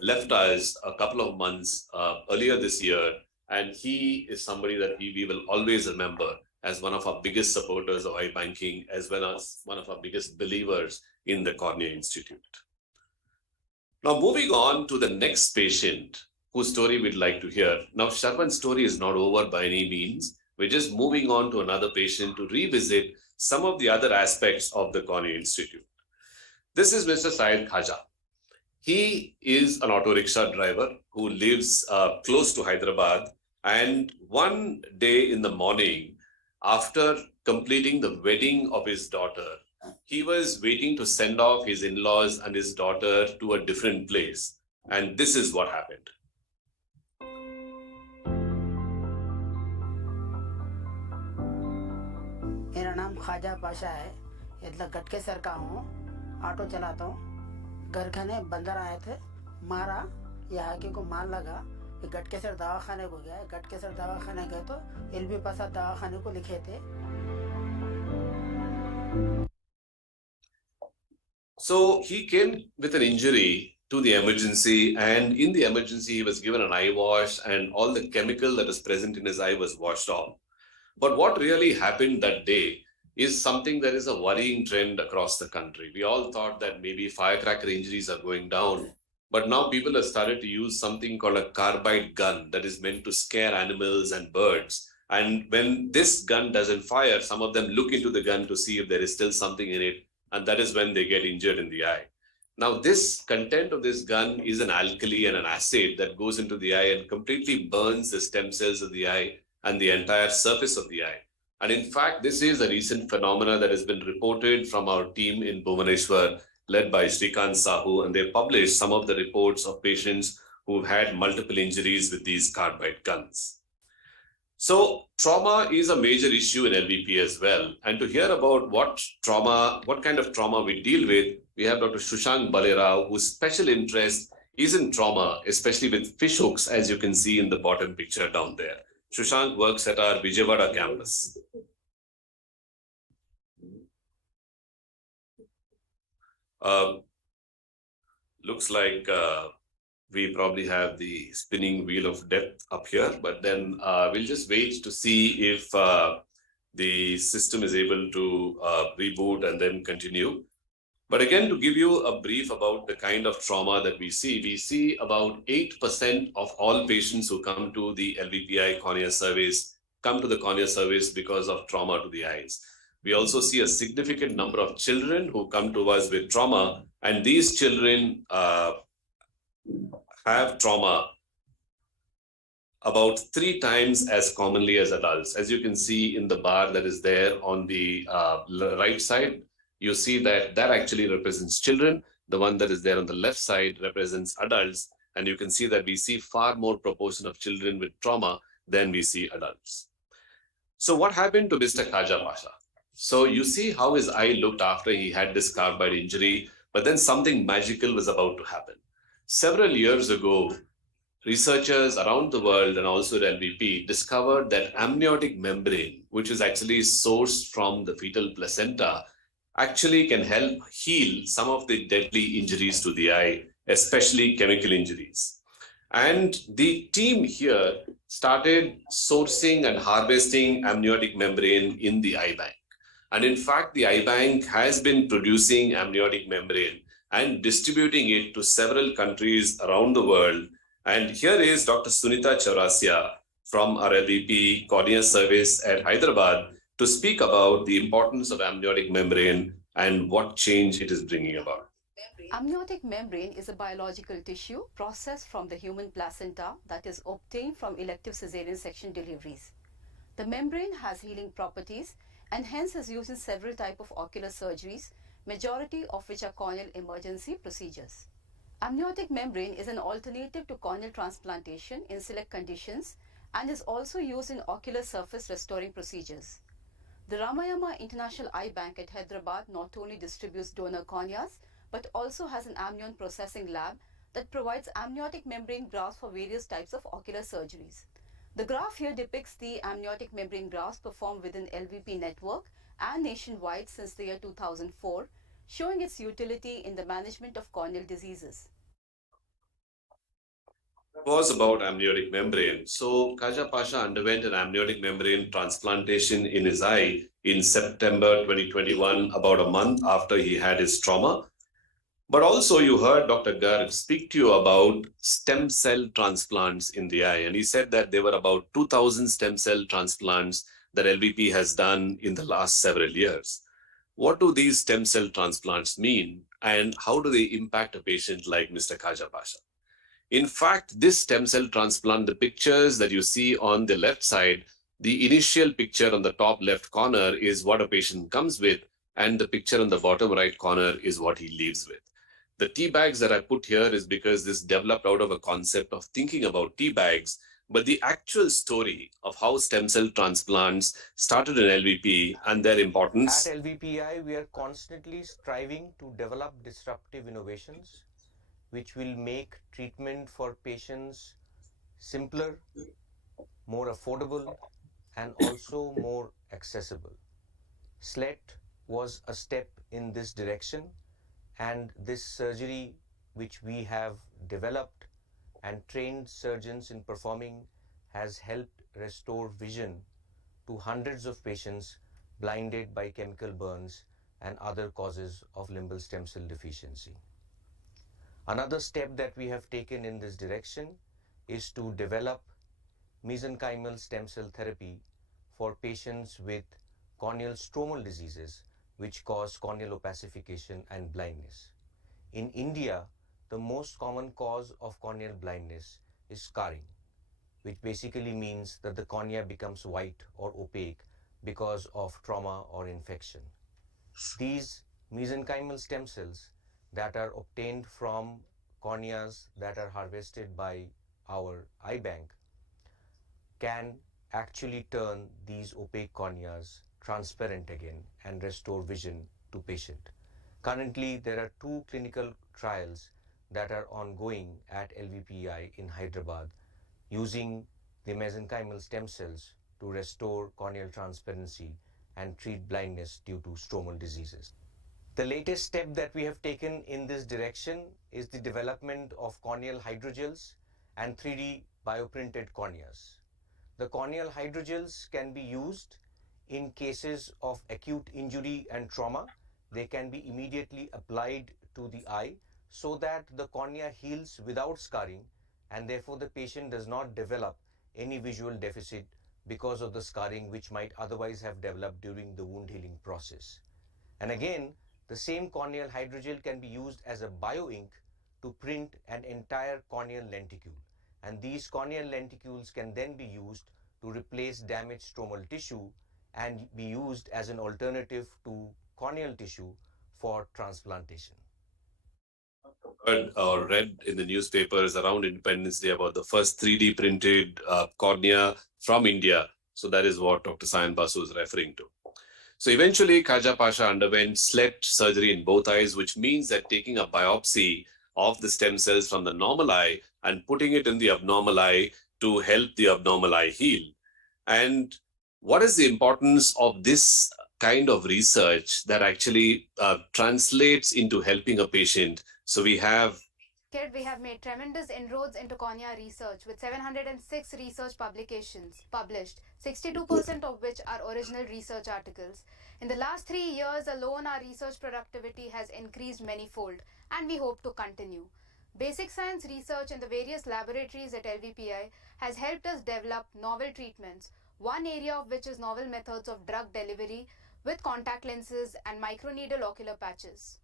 left us a couple of months earlier this year, and he is somebody that we will always remember as one of our biggest supporters of eye banking, as well as one of our biggest believers in the Cornea Institute. Now, moving on to the next patient whose story we'd like to hear. Now, Sharman's story is not over by any means. We're just moving on to another patient to revisit some of the other aspects of the Cornea Institute. This is Mr. Syed Khaja. He is an auto rickshaw driver who lives close to Hyderabad. And one day in the morning, after completing the wedding of his daughter, he was waiting to send off his in-laws and his daughter to a different place. And this is what happened. मेरा नाम ख्वाजा पाशा है, इतना गटकेसर का हूँ, auto चलाता हूँ। घर खाने बंदर आए थे, मारा, यहाँ के को मार लगा, गटकेसर दवाखाने को गया, गटकेसर दवाखाने गए तो एलवी प्रसाद दवाखाने को लिखे थे। So he came with an injury to the emergency, and in the emergency he was given an eye wash and all the chemical that was present in his eye was washed off. But what really happened that day is something that is a worrying trend across the country. We all thought that maybe firecracker injuries are going down, but now people have started to use something called a carbide gun that is meant to scare animals and birds. And when this gun doesn't fire, some of them look into the gun to see if there is still something in it, and that is when they get injured in the eye. Now, this content of this gun is an alkali and an acid that goes into the eye and completely burns the stem cells of the eye and the entire surface of the eye. And in fact, this is a recent phenomena that has been reported from our team in Bhubaneswar, led by Shrikant Sahu, and they published some of the reports of patients who've had multiple injuries with these carbide guns. So trauma is a major issue in LVP as well. And to hear about what kind of trauma we deal with, we have Dr. Shushank Balerao, whose special interest is in trauma, especially with fish hooks, as you can see in the bottom picture down there. Shushank works at our Vijayawada campus. Looks like we probably have the spinning wheel of death up here, but then we'll just wait to see if the system is able to reboot and then continue. But again, to give you a brief about the kind of trauma that we see about 8% of all patients who come to the LVPI cornea service come to the cornea service because of trauma to the eyes. We also see a significant number of children who come to us with trauma, and these children have trauma about 3 times as commonly as adults. As you can see in the bar that is there on the right side, you see that actually represents children. The one that is there on the left side represents adults. And you can see that we see far more proportion of children with trauma than we see adults. So what happened to Mr. Khaja Pasha? So you see how his eye looked after he had this carbide injury, but then something magical was about to happen. Several years ago, researchers around the world and also at LVP discovered that amniotic membrane, which is actually sourced from the fetal placenta, actually can help heal some of the deadly injuries to the eye, especially chemical injuries. And the team here started sourcing and harvesting amniotic membrane in the eye bank. And in fact, the eye bank has been producing amniotic membrane and distributing it to several countries around the world. And here is Dr. Sunita Chaurasia from our LVP Cornea service at Hyderabad to speak about the importance of amniotic membrane and what change it is bringing about. Amniotic membrane is a biological tissue processed from the human placenta that is obtained from elective cesarean section deliveries. The membrane has healing properties and hence is used in several types of ocular surgeries, majority of which are corneal emergency procedures. Amniotic membrane is an alternative to corneal transplantation in select conditions and is also used in ocular surface restoring procedures. The Ramayama International Eye Bank at Hyderabad not only distributes donor corneas, but also has an amnion processing lab that provides amniotic membrane grafts for various types of ocular surgeries. The graph here depicts the amniotic membrane grafts performed within LVP network and nationwide since the year 2004, showing its utility in the management of corneal diseases. It was about amniotic membrane. So Khaja Pasha underwent an amniotic membrane transplantation in his eye in September 2021, about a month after he had his trauma. But also you heard Dr. Garg speak to you about stem cell transplants in the eye. And he said that there were about 2,000 stem cell transplants that LVP has done in the last several years. What do these stem cell transplants mean and how do they impact a patient like Mr. Khaja Pasha? In fact, this stem cell transplant, the pictures that you see on the left side, the initial picture on the top left corner is what a patient comes with, and the picture on the bottom right corner is what he leaves with. The tea bags that I put here is because this developed out of a concept of thinking about tea bags, but the actual story of how stem cell transplants started in LVP and their importance. At LVPI, we are constantly striving to develop disruptive innovations which will make treatment for patients simpler, more affordable, and also more accessible. SLET was a step in this direction, and this surgery which we have developed and trained surgeons in performing has helped restore vision to hundreds of patients blinded by chemical burns and other causes of limbal stem cell deficiency. Another step that we have taken in this direction is to develop mesenchymal stem cell therapy for patients with corneal stromal diseases which cause corneal opacification and blindness. In India, the most common cause of corneal blindness is scarring, which basically means that the cornea becomes white or opaque because of trauma or infection. These mesenchymal stem cells that are obtained from corneas that are harvested by our eye bank can actually turn these opaque corneas transparent again and restore vision to patient. Currently, there are 2 clinical trials that are ongoing at LVPI in Hyderabad using the mesenchymal stem cells to restore corneal transparency and treat blindness due to stromal diseases. The latest step that we have taken in this direction is the development of corneal hydrogels and 3D bioprinted corneas. The corneal hydrogels can be used in cases of acute injury and trauma. They can be immediately applied to the eye so that the cornea heals without scarring, and therefore the patient does not develop any visual deficit because of the scarring which might otherwise have developed during the wound healing process. And again, the same corneal hydrogel can be used as a bioink to print an entire corneal lenticule. And these corneal lenticules can then be used to replace damaged stromal tissue and be used as an alternative to corneal tissue for transplantation. Heard or read in the newspapers around Independence Day about the first 3D printed cornea from India. So that is what Dr. Sayan Basu is referring to. So eventually, Khaja Pasha underwent SLET surgery in both eyes, which means that taking a biopsy of the stem cells from the normal eye and putting it in the abnormal eye to help the abnormal eye heal. And what is the importance of this kind of research that actually translates into helping a patient? So we have made tremendous inroads into cornea research with 706 research publications published, 62% of which are original research articles. In the last 3 years alone, our research productivity has increased manyfold, and we hope to continue. Basic science research in the various laboratories at LVPI has helped us develop novel treatments, one area of which is novel methods of drug delivery with contact lenses and microneedle ocular patches.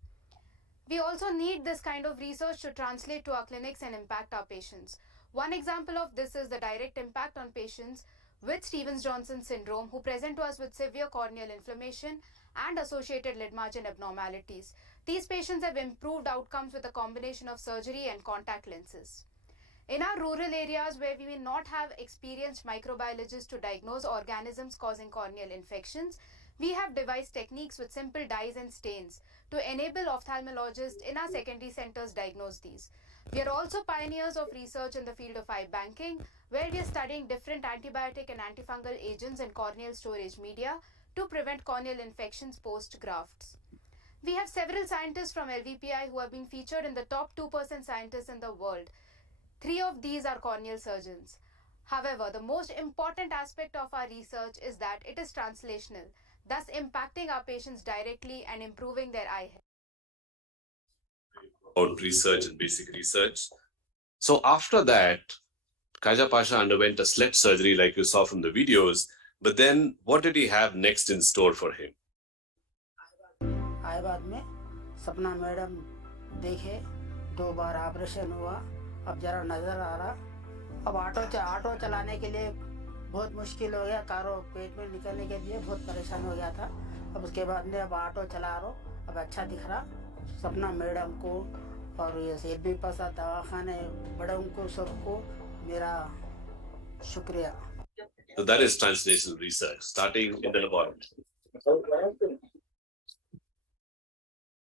We also need this kind of research to translate to our clinics and impact our patients. One example of this is the direct impact on patients with Stevens-Johnson syndrome who present to us with severe corneal inflammation and associated lid margin abnormalities. These patients have improved outcomes with a combination of surgery and contact lenses. In our rural areas where we may not have experienced microbiologists to diagnose organisms causing corneal infections, we have devised techniques with simple dyes and stains to enable ophthalmologists in our secondary centers diagnose these. We are also pioneers of research in the field of eye banking, where we are studying different antibiotic and antifungal agents in corneal storage media to prevent corneal infections post-grafts. We have several scientists from LVPI who have been featured in the top 2% scientists in the world. 3 of these are corneal surgeons. However, the most important aspect of our research is that it is translational, thus impacting our patients directly and improving their eye health. About research and basic research. So after that, Kaja Pasha underwent a slit surgery like you saw from the videos, but then what did he have next in store for him? आए बाद में सपना madam देखे 2 बार operation हुआ अब जरा नजर आ रहा अब ऑटो चलाने के लिए बहुत मुश्किल हो गया कारो पेट में निकलने के लिए बहुत परेशान हो गया था अब उसके बाद में अब ऑटो चला रहा अब अच्छा दिख रहा सपना मैडम को और ये एलवी प्रसाद दवाखाने बड़ों को सबको मेरा शुक्रिया. So that is translational research starting in the laboratory.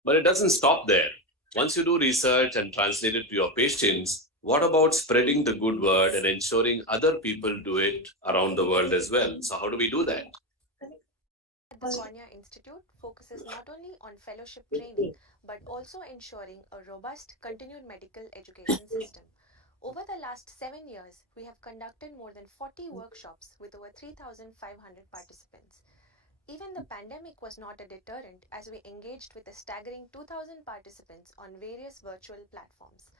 But it doesn't stop there. Once you do research and translate it to your patients, what about spreading the good word and ensuring other people do it around the world as well? So how do we do that? The Cornea Institute focuses not only on fellowship training, but also ensuring a robust continued medical education system. Over the last 7 years, we have conducted more than 40 workshops with over 3,500 participants. Even the pandemic was not a deterrent as we engaged with a staggering 2,000 participants on various virtual platforms.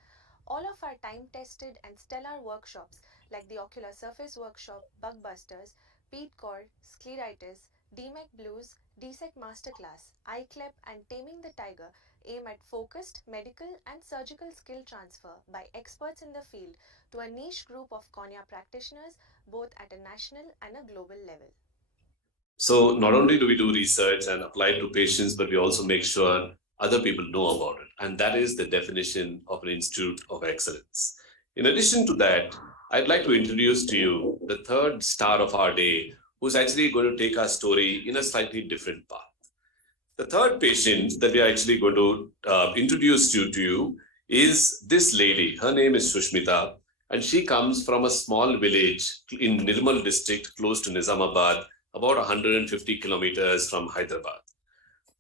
All of our time-tested and stellar workshops like the Ocular Surface Workshop, Bugbusters, Pete Core, Scleritis, DMEC Blues, DSEC Masterclass, iClep and Taming the Tiger aim at focused medical and surgical skill transfer by experts in the field to a niche group of cornea practitioners both at a national and a global level. So not only do we do research and apply it to patients, but we also make sure other people know about it. And that is the definition of an Institute of Excellence. In addition to that, I'd like to introduce to you the third star of our day, who's actually going to take our story in a slightly different path. The third patient that we are actually going to introduce you to is this lady. Her name is Sushmita, and she comes from a small village in Nirmal district close to Nizamabad, about 150 kilometers from Hyderabad.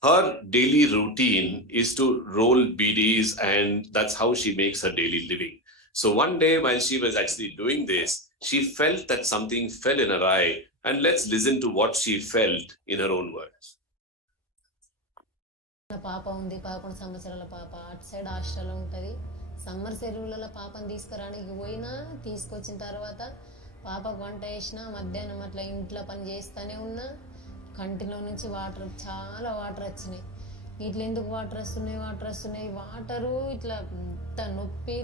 Her daily routine is to roll BDs, and that's how she makes her daily living. So one day while she was actually doing this, she felt that something fell in her eye, and let's listen to what she felt in her own words. పాప ఉంది 11 సంవత్సరాల పాప అటు side హాస్టల్లో ఉంటుంది summer సెలవులలో పాపని తీసుకురానికి పోయినా తీసుకొచ్చిన తర్వాత పాపకు వంట చేసినా మధ్యాహ్నం అట్లా ఇంట్లో పని చేస్తూనే ఉన్నా కంటిలో నుంచి వాటర్ చాలా వాటర్ వచ్చినాయి ఇట్లా ఎందుకు వాటర్ వస్తున్నాయి వాటరు ఇట్లా నొప్పి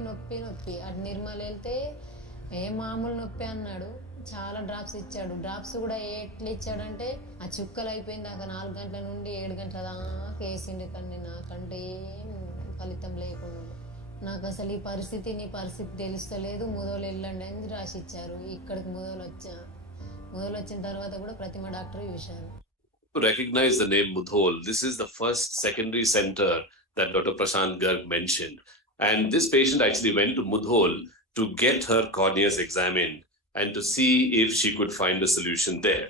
అటు నిర్మల్ వెళ్తే ఏ మామూలు నొప్పి అన్నాడు చాలా డ్రాప్స్ ఇచ్చాడు డ్రాప్స్ కూడా ఎట్లా ఇచ్చాడంటే ఆ చుక్కలు అయిపోయింది దాకా 4 గంటల నుండి 7 గంటల దాకా వేసిండు కానీ నాకంటే ఏం ఫలితం లేకుండా నాకు అసలు ఈ పరిస్థితి నీ పరిస్థితి తెలుస్తలేదు ముదోలు వెళ్ళండి అని రాసి ఇచ్చారు ఇక్కడికి ముదోలు వచ్చిన తర్వాత కూడా ప్రతిమ డాక్టర్ చూశారు. To recognize the name Mudhol, this is the first secondary center that Dr. Prashant Garg mentioned. And this patient actually went to Mudhol to get her corneas examined and to see if she could find a solution there.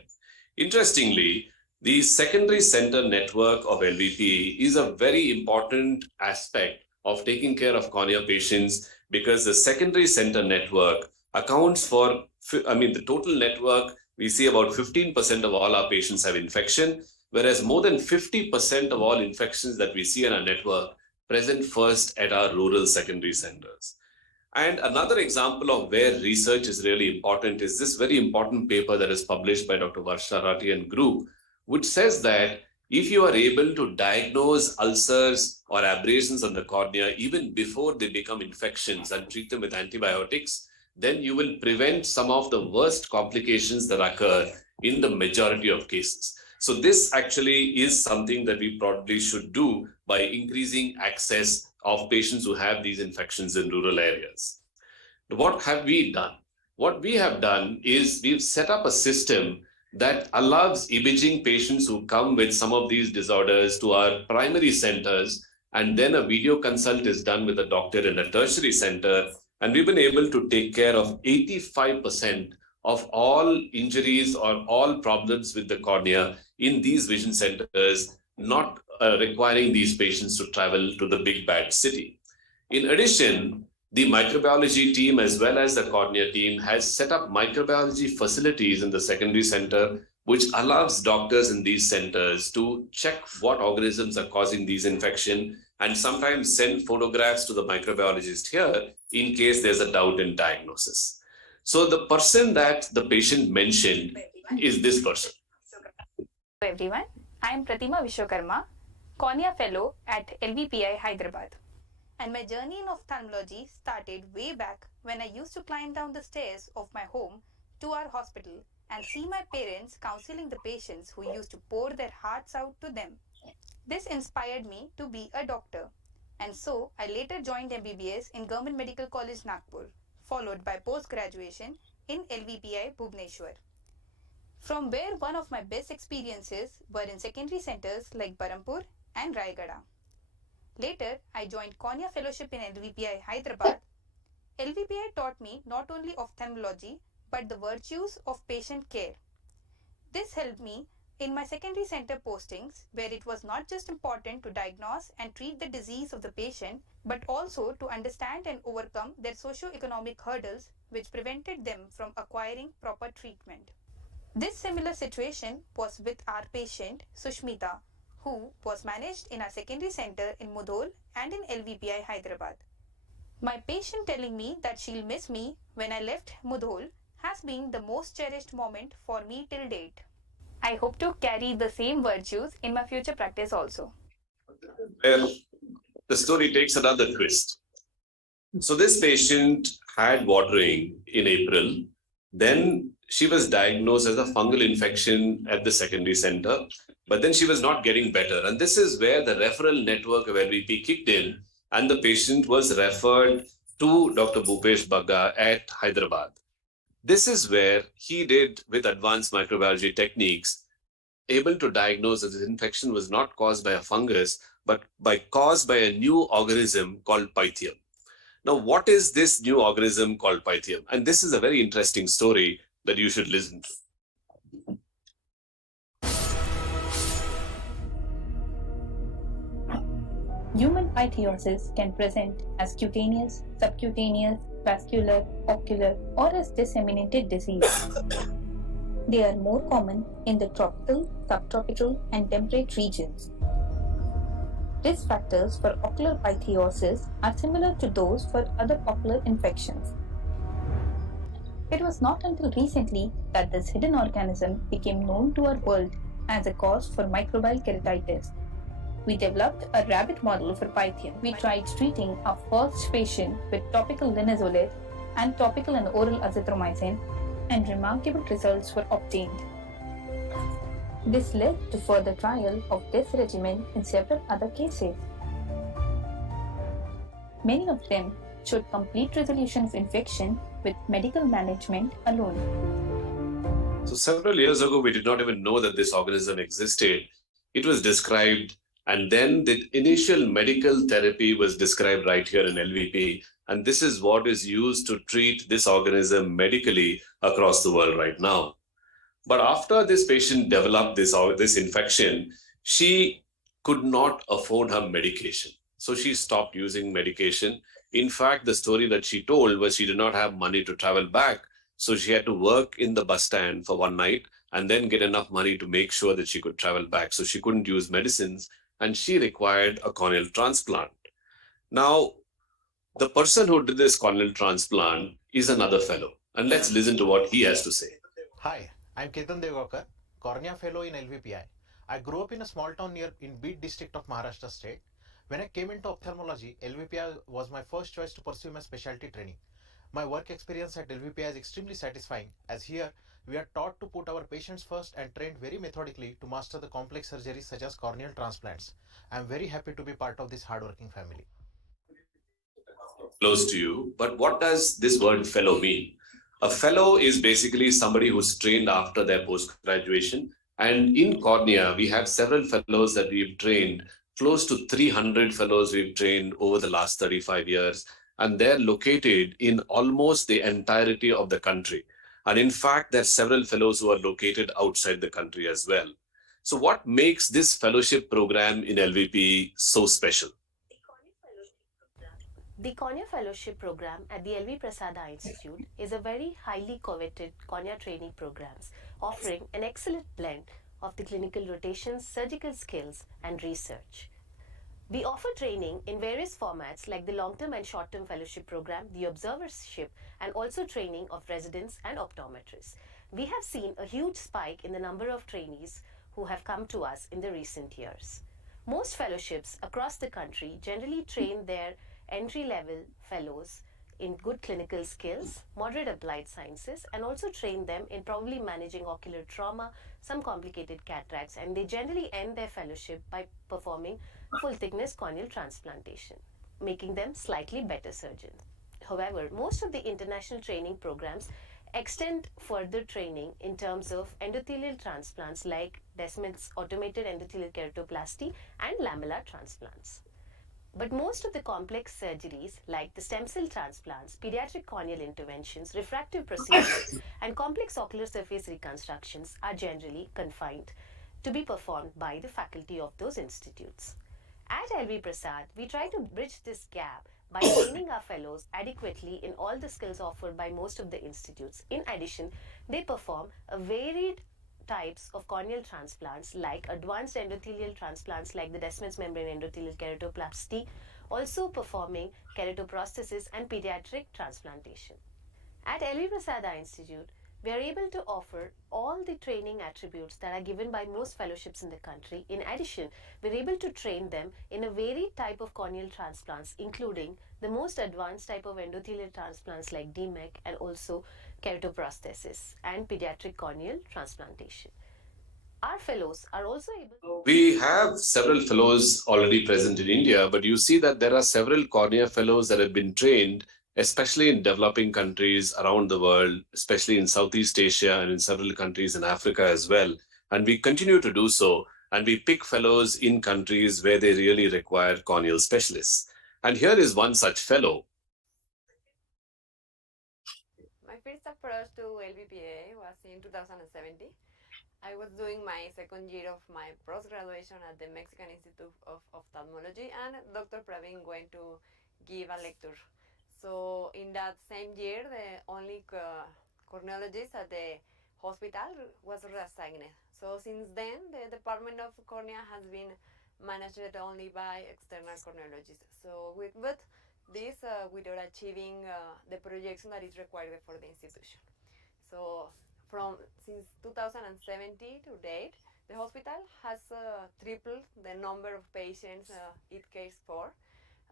Interestingly, the secondary center network of LVP is a very important aspect of taking care of cornea patients, because the secondary center network accounts for, the total network, we see about 15% of all our patients have infection, whereas more than 50% of all infections that we see in our network present first at our rural secondary centers. And another example of where research is really important is this very important paper that is published by Dr. Varsha Rathi and group, which says that if you are able to diagnose ulcers or abrasions on the cornea even before they become infections and treat them with antibiotics, then you will prevent some of the worst complications that occur in the majority of cases. So this actually is something that we probably should do by increasing access of patients who have these infections in rural areas. What have we done? What we have done is we've set up a system that allows imaging patients who come with some of these disorders to our primary centers, and then a video consult is done with a doctor in a tertiary center. And we've been able to take care of 85% of all injuries or all problems with the cornea in these vision centers, not requiring these patients to travel to the big bad city. In addition, the microbiology team as well as the cornea team has set up microbiology facilities in the secondary center, which allows doctors in these centers to check what organisms are causing these infections and sometimes send photographs to the microbiologist here in case there's a doubt in diagnosis. So the person that the patient mentioned is this person. Hello everyone, I am Pratima Vishwakarma, Cornea Fellow at LVPI Hyderabad. And my journey in ophthalmology started way back when I used to climb down the stairs of my home to our hospital and see my parents counseling the patients who used to pour their hearts out to them. This inspired me to be a doctor, and so I later joined MBBS in Government Medical College Nagpur, followed by post-graduation in LVPI Bhubaneswar, from where one of my best experiences were in secondary centers like Barampur and Raigada. Later, I joined Cornea Fellowship in LVPI Hyderabad. LVPI taught me not only ophthalmology but the virtues of patient care. This helped me in my secondary center postings, where it was not just important to diagnose and treat the disease of the patient, but also to understand and overcome their socio-economic hurdles which prevented them from acquiring proper treatment. This similar situation was with our patient Sushmita, who was managed in our secondary center in Mudhol and in LVPI Hyderabad. My patient telling me that she'll miss me when I left Mudhol has been the most cherished moment for me till date. I hope to carry the same virtues in my future practice also. Well, the story takes another twist. So this patient had watering in April. Then she was diagnosed as a fungal infection at the secondary center, but then she was not getting better. And this is where the referral network of LVP kicked in, and the patient was referred to Dr. Bhupesh Bagga at Hyderabad. This is where he did, with advanced microbiology techniques, able to diagnose that this infection was not caused by a fungus, but caused by a new organism called Pythium. Now, what is this new organism called Pythium? And this is a very interesting story that you should listen to. Human ichthyosis can present as cutaneous, subcutaneous, vascular, ocular, or as disseminated disease. They are more common in the tropical, subtropical, and temperate regions. Risk factors for ocular ichthyosis are similar to those for other ocular infections. It was not until recently that this hidden organism became known to our world as a cause for microbial keratitis. We developed a rabbit model for Pythium. We tried treating our first patient with topical linezolid and topical and oral azithromycin, and remarkable results were obtained. This led to further trial of this regimen in several other cases. Many of them showed complete resolution of infection with medical management alone. So several years ago, we did not even know that this organism existed. It was described And then the initial medical therapy was described right here in LVP. And this is what is used to treat this organism medically across the world right now. But after this patient developed this infection, she could not afford her medication. So she stopped using medication. In fact, the story that she told was she did not have money to travel back. So she had to work in the bus stand for one night and then get enough money to make sure that she could travel back. So she couldn't use medicines and she required a corneal transplant. Now, the person who did this corneal transplant is another fellow. And let's listen to what he has to say. Hi, I'm Ketan Devgakar, Cornea Fellow in LVPI. I grew up in a small town near in Beed district of Maharashtra state. When I came into ophthalmology, LVPI was my first choice to pursue my specialty training. My work experience at LVPI is extremely satisfying, as here we are taught to put our patients first and trained very methodically to master the complex surgeries such as corneal transplants. I am very happy to be part of this hardworking family. Close to you, but what does this word fellow mean? A fellow is basically somebody who's trained after their post-graduation. And in Cornea, we have several fellows that we've trained, close to 300 fellows we've trained over the last 35 years. And they're located in almost the entirety of the country. And in fact, there are several fellows who are located outside the country as well. So what makes this fellowship program in LVP so special? The Cornea Fellowship Program at the LV Prasad Eye Institute is a very highly coveted cornea training program, offering an excellent blend of the clinical rotations, surgical skills, and research. We offer training in various formats like the long-term and short-term fellowship program, the observership, and also training of residents and optometrists. We have seen a huge spike in the number of trainees who have come to us in the recent years. Most fellowships across the country generally train their entry-level fellows in good clinical skills, moderate applied sciences, and also train them in probably managing ocular trauma, some complicated cataracts, and they generally end their fellowship by performing full-thickness corneal transplantation, making them slightly better surgeons. However, most of the international training programs extend further training in terms of endothelial transplants like Descemet's automated endothelial keratoplasty and lamellar transplants. But most of the complex surgeries like the stem cell transplants, pediatric corneal interventions, refractive procedures, and complex ocular surface reconstructions are generally confined to be performed by the faculty of those institutes. At LV Prasad, we try to bridge this gap by training our fellows adequately in all the skills offered by most of the institutes. In addition, they perform a varied types of corneal transplants like advanced endothelial transplants like the Descemet's membrane endothelial keratoplasty, also performing keratoprosthesis and pediatric transplantation. At LV Prasad Eye Institute, we are able to offer all the training attributes that are given by most fellowships in the country. In addition, we're able to train them in a varied type of corneal transplants, including the most advanced type of endothelial transplants like DMEC and also keratoprosthesis and pediatric corneal transplantation. Our fellows are also able... We have several fellows already present in India, but you see that there are several cornea fellows that have been trained, especially in developing countries around the world, especially in Southeast Asia and in several countries in Africa as well. And we continue to do so. And we pick fellows in countries where they really require corneal specialists. And here is one such fellow. My first approach to LVPA was in 2017. I was doing my second year of my post-graduation at the Mexican Institute of Ophthalmology, and Dr. Praveen went to give a lecture. So in that same year, the only corneologist at the hospital was reassigned. So since then, the Department of Cornea has been managed only by external corneologists. So without achieving the projection that is required for the institution. So since 2017 to date, the hospital has tripled the number of patients it cares for.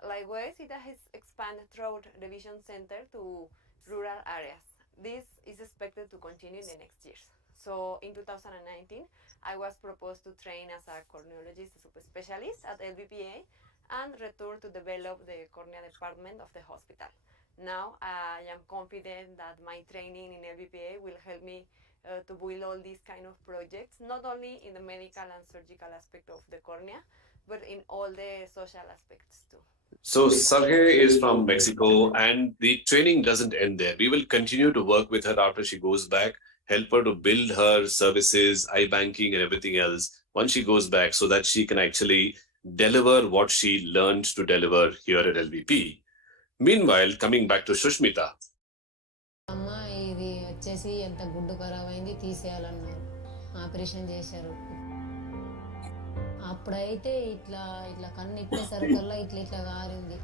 Likewise, it has expanded throughout the Vision Center to rural areas. This is expected to continue in the next years. So in 2019, I was proposed to train as a corneologist subspecialist at LVPA and return to develop the cornea department of the hospital. Now I am confident that my training in LVPA will help me to build all these kind of projects, not only in the medical and surgical aspect of the cornea, but in all the social aspects too. So Sergey is from Mexico, and the training doesn't end there. We will continue to work with her after she goes back, help her to build her services, iBanking and everything else once she goes back, so that she can actually deliver what she learned to deliver here at LVP. Meanwhile, coming back to Shushmita. అమ్మ ఇది వచ్చేసి ఎంత గుడ్డు ఖరాబ్ అయింది తీసేయాలన్నారు operation చేశారు అప్పుడైతే ఇట్లా ఇట్లా కన్ను ఇప్పేసరికల్లా ఇట్లా కారింది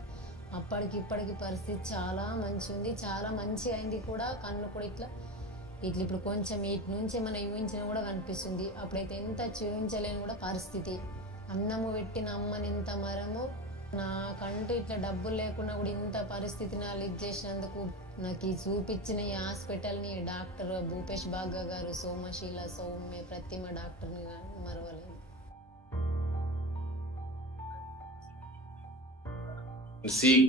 అప్పటికి ఇప్పటికి పరిస్థితి చాలా మంచి ఉంది చాలా మంచి అయింది కూడా కన్ను కూడా ఇట్లా ఇప్పుడు కొంచెం ఇటు నుంచి మనం ఊహించినా కూడా కనిపిస్తుంది అప్పుడైతే ఎంత చూపించలేని కూడా పరిస్థితి అన్నము పెట్టిన అమ్మని ఎంత మరము నాకంటూ ఇట్లా డబ్బులు లేకుండా కూడా ఇంత పరిస్థితి నాకు ఇది చేసినందుకు నాకు ఈ చూపించిన ఈ హాస్పిటల్ని డాక్టర్ భూపేష్ బాగా గారు సోమశీల సౌమ్య ప్రతిమ డాక్టర్ని మరవలేదు. See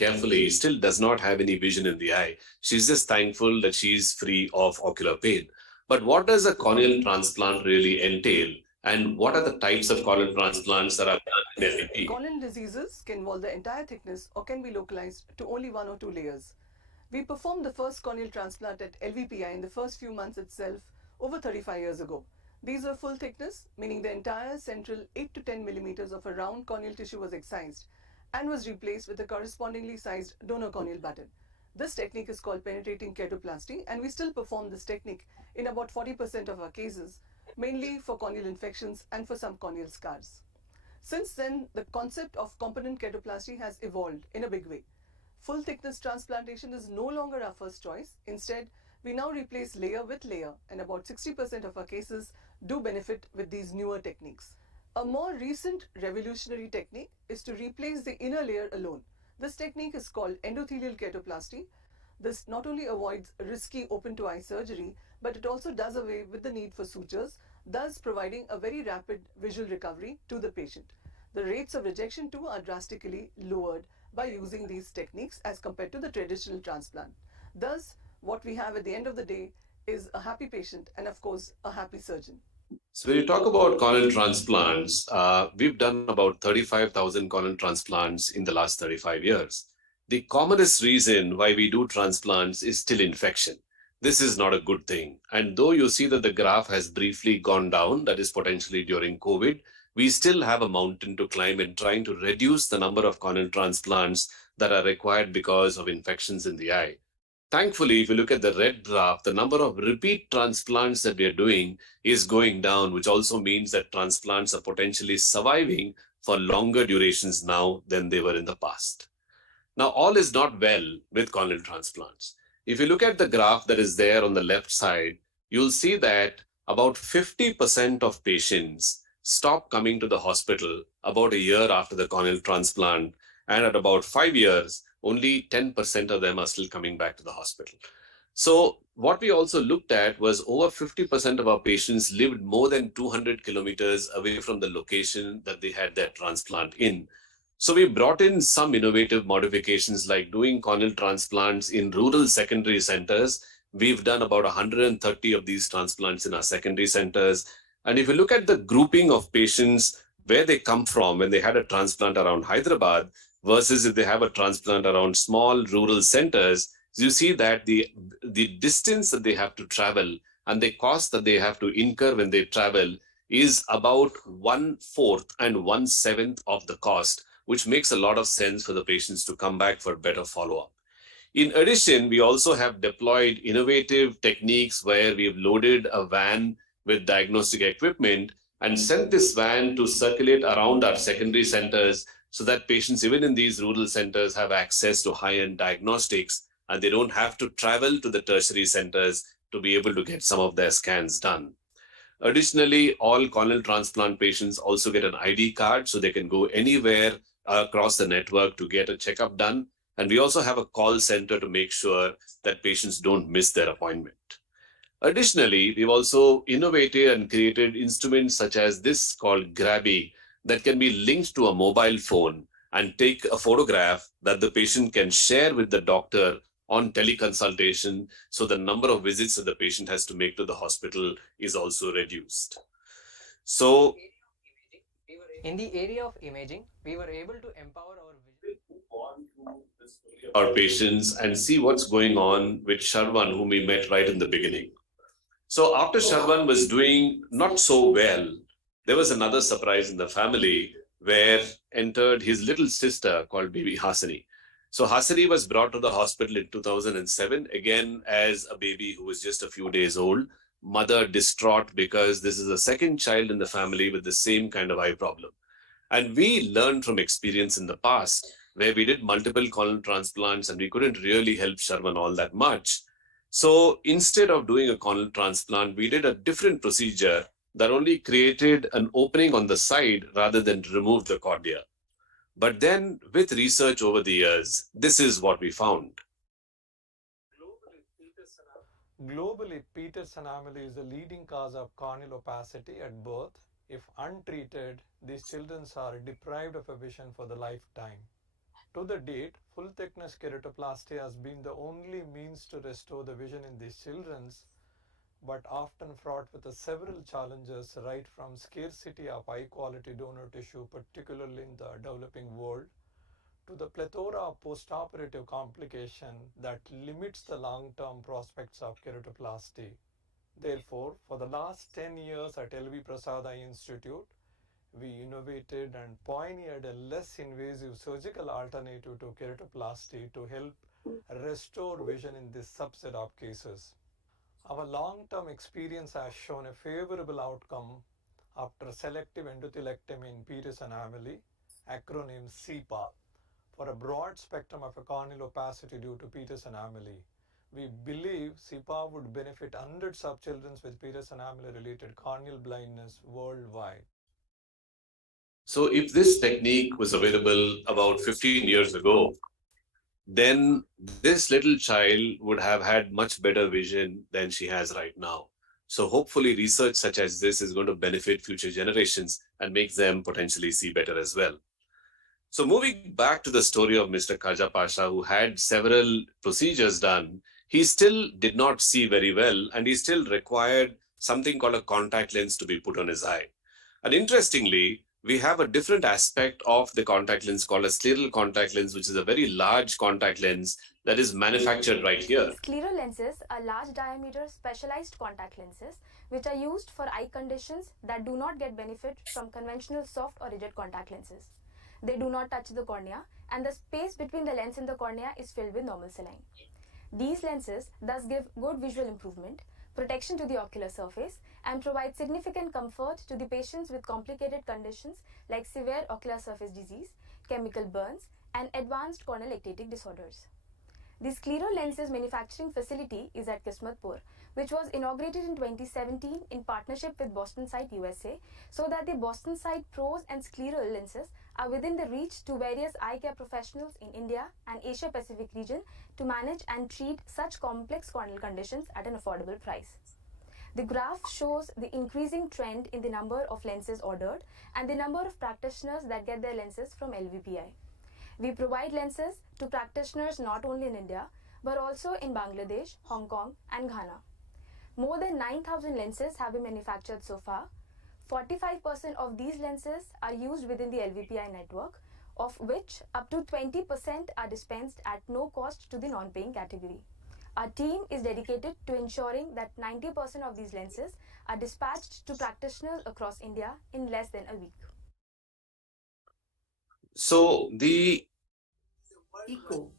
carefully, still does not have any vision in the eye. She's just thankful that she's free of ocular pain. But what does a corneal transplant really entail? And what are the types of corneal transplants that are done in LVP? Corneal diseases can involve the entire thickness or can be localized to only 1 or 2 layers. We performed the first corneal transplant at LVPI in the first few months itself over 35 years ago. These are full thickness, meaning the entire central 8 to 10 millimeters of a round corneal tissue was excised and was replaced with a correspondingly sized donor corneal button. This technique is called penetrating keratoplasty, and we still perform this technique in about 40% of our cases, mainly for corneal infections and for some corneal scars. Since then, the concept of component keratoplasty has evolved in a big way. Full thickness transplantation is no longer our first choice. Instead, we now replace layer with layer, and about 60% of our cases do benefit with these newer techniques. A more recent revolutionary technique is to replace the inner layer alone. This technique is called endothelial keratoplasty. This not only avoids risky open-to-eye surgery, but it also does away with the need for sutures, thus providing a very rapid visual recovery to the patient. The rates of rejection too are drastically lowered by using these techniques as compared to the traditional transplant. Thus, what we have at the end of the day is a happy patient and, of course, a happy surgeon. So when you talk about corneal transplants, we've done about 35,000 corneal transplants in the last 35 years. The commonest reason why we do transplants is still infection. This is not a good thing. And though you see that the graph has briefly gone down, that is potentially during COVID, we still have a mountain to climb in trying to reduce the number of corneal transplants that are required because of infections in the eye. Thankfully, if you look at the red graph, the number of repeat transplants that we are doing is going down, which also means that transplants are potentially surviving for longer durations now than they were in the past. Now, all is not well with corneal transplants. If you look at the graph that is there on the left side, you'll see that about 50% of patients stop coming to the hospital about a year after the corneal transplant, and at about 5 years, only 10% of them are still coming back to the hospital. So what we also looked at was over 50% of our patients lived more than 200 kilometers away from the location that they had their transplant in. So we brought in some innovative modifications like doing corneal transplants in rural secondary centers. We've done about 130 of these transplants in our secondary centers. And if you look at the grouping of patients, where they come from when they had a transplant around Hyderabad versus if they have a transplant around small rural centers, you see that the distance that they have to travel and the cost that they have to incur when they travel is about 1/4 and 1/7 of the cost, which makes a lot of sense for the patients to come back for better follow-up. In addition, we also have deployed innovative techniques where we've loaded a van with diagnostic equipment and sent this van to circulate around our secondary centers so that patients, even in these rural centers, have access to high-end diagnostics and they don't have to travel to the tertiary centers to be able to get some of their scans done. Additionally, all corneal transplant patients also get an ID card so they can go anywhere across the network to get a checkup done. And we also have a call center to make sure that patients don't miss their appointment. Additionally, we've also innovated and created instruments such as this called Grabby that can be linked to a mobile phone and take a photograph that the patient can share with the doctor on teleconsultation, so the number of visits that the patient has to make to the hospital is also reduced. So In the area of imaging, we were able to empower our patients and see what's going on with Sharvan, whom we met right in the beginning. So after Sharvan was doing not so well, there was another surprise in the family where entered his little sister called baby Hasani. So Hasani was brought to the hospital in 2007, again as a baby who was just a few days old, mother distraught because this is the second child in the family with the same kind of eye problem. And we learned from experience in the past where we did multiple corneal transplants and we couldn't really help Sharvan all that much. So instead of doing a corneal transplant, we did a different procedure that only created an opening on the side rather than remove the cornea. But then with research over the years, this is what we found. Globally, Peters anomaly is the leading cause of corneal opacity at birth. If untreated, these children are deprived of a vision for the lifetime. To the date, full thickness keratoplasty has been the only means to restore the vision in these children, but often fraught with several challenges, right from scarcity of high quality donor tissue, particularly in the developing world, to the plethora of postoperative complication that limits the long-term prospects of keratoplasty. Therefore, for the last 10 years at LV Prasad Eye Institute, we innovated and pioneered a less invasive surgical alternative to keratoplasty to help restore vision in this subset of cases. Our long-term experience has shown a favorable outcome after selective endothelectomy in Peters anomaly, acronym CPA, for a broad spectrum of corneal opacity due to Peters anomaly. We believe CPA would benefit hundreds of children with Peters anomaly-related corneal blindness worldwide. So if this technique was available about 15 years ago, then this little child would have had much better vision than she has right now. So hopefully research such as this is going to benefit future generations and make them potentially see better as well. So moving back to the story of Mr. Khaja Pasha, who had several procedures done, he still did not see very well and he still required something called a contact lens to be put on his eye. And interestingly, we have a different aspect of the contact lens called a scleral contact lens, which is a very large contact lens that is manufactured right here. Scleral lenses are large diameter specialized contact lenses which are used for eye conditions that do not get benefit from conventional soft or rigid contact lenses. They do not touch the cornea and the space between the lens and the cornea is filled with normal saline. These lenses thus give good visual improvement, protection to the ocular surface, and provide significant comfort to the patients with complicated conditions like severe ocular surface disease, chemical burns, and advanced corneal ectatic disorders. The scleral lenses manufacturing facility is at Kismatpur, which was inaugurated in 2017 in partnership with Boston Sight USA, so that the Boston Sight pros and scleral lenses are within the reach to various eye care professionals in India and Asia Pacific region to manage and treat such complex corneal conditions at an affordable price. The graph shows the increasing trend in the number of lenses ordered and the number of practitioners that get their lenses from LVPI. We provide lenses to practitioners not only in India, but also in Bangladesh, Hong Kong, and Ghana. More than 9,000 lenses have been manufactured so far. 45% of these lenses are used within the LVPI network, of which up to 20% are dispensed at no cost to the non-paying category. Our team is dedicated to ensuring that 90% of these lenses are dispatched to practitioners across India in less than a week. So the ECO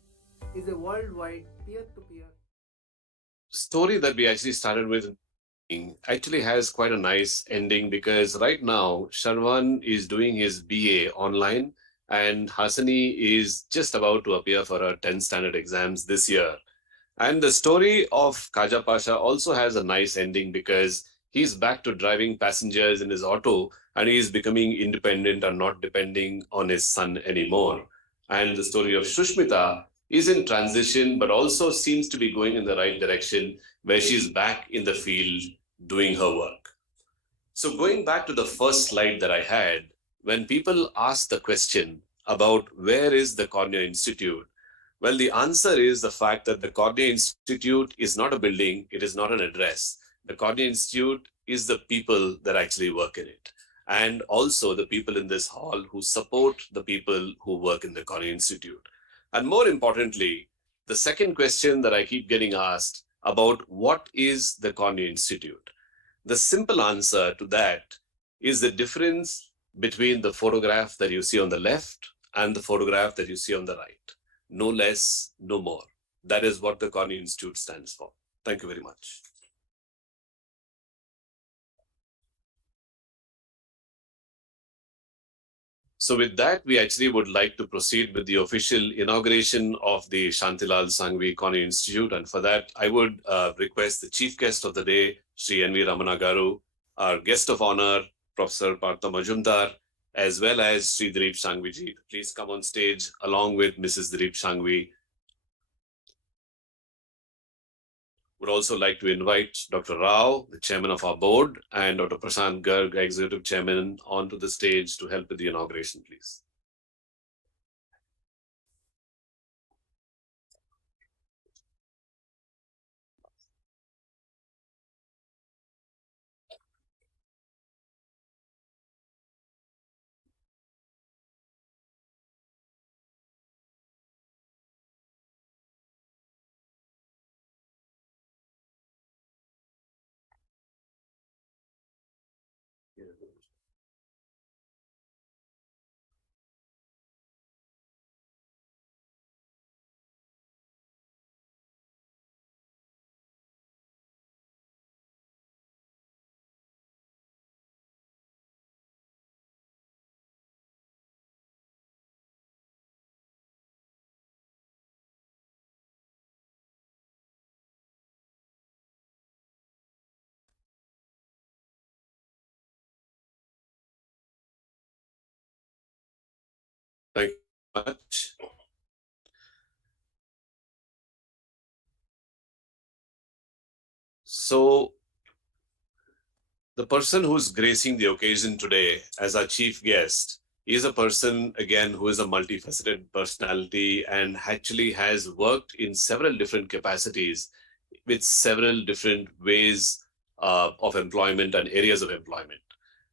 is a worldwide peer-to-peer story that we actually started with actually has quite a nice ending, because right now Sharvan is doing his BA online and Hasani is just about to appear for her 10th standard exams this year. And the story of Khaja Pasha also has a nice ending because he's back to driving passengers in his auto and he's becoming independent and not depending on his son anymore. And the story of Shushmita is in transition, but also seems to be going in the right direction, where she's back in the field doing her work. So going back to the first slide that I had, when people ask the question about where is the Cornea Institute, well, the answer is the fact that the Cornea Institute is not a building, it is not an address. The Cornea Institute is the people that actually work in it. and also the people in this hall who support the people who work in the Cornea Institute. And more importantly, the second question that I keep getting asked about what is the Cornea Institute? The simple answer to that is the difference between the photograph that you see on the left and the photograph that you see on the right. No less, no more. That is what the Cornea Institute stands for. Thank you very much. So with that, we actually would like to proceed with the official inauguration of the Shantilal Shanghvi Cornea Institute. And for that, I would request the chief guest of the day, Sri N.V. Ramana Garu, our guest of honor, Professor Partha Majumdar, as well as Sri Dilip Shanghvi ji. Please come on stage along with Mrs. Dilip Shanghvi. Would also like to invite Dr. Rao, the chairman of our board, and Dr. Prasad Garg, executive chairman, onto the stage to help with the inauguration, please. Thank you very much. So, the person who's gracing the occasion today as our chief guest is a person, again, who is a multifaceted personality and actually has worked in several different capacities with several different ways of employment and areas of employment.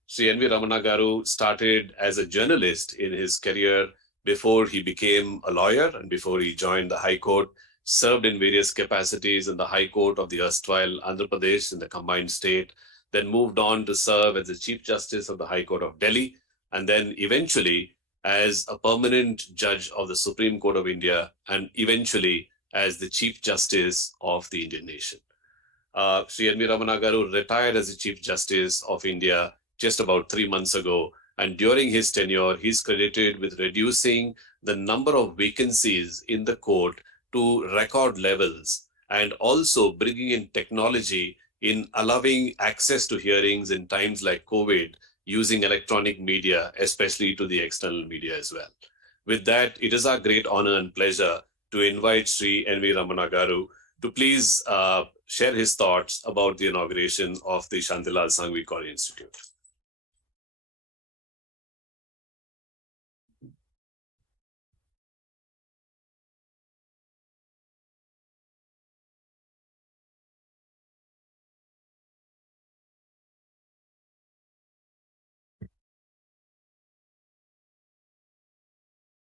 Sri N.V. Ramana Garu started as a journalist in his career before he became a lawyer and before he joined the High Court, served in various capacities in the High Court of the erstwhile Andhra Pradesh in the combined state, then moved on to serve as the Chief Justice of the High Court of Delhi, and then eventually as a permanent judge of the Supreme Court of India, and eventually as the Chief Justice of the Indian nation. Sri N.V. Ramana Garu retired as the Chief Justice of India just about 3 months ago. And during his tenure, he's credited with reducing the number of vacancies in the court to record levels and also bringing in technology in allowing access to hearings in times like COVID using electronic media, especially to the external media as well. With that, it is our great honor and pleasure to invite Sri N.V. Ramana Garu to please share his thoughts about the inauguration of the Shantilal Shanghvi Cornea Institute.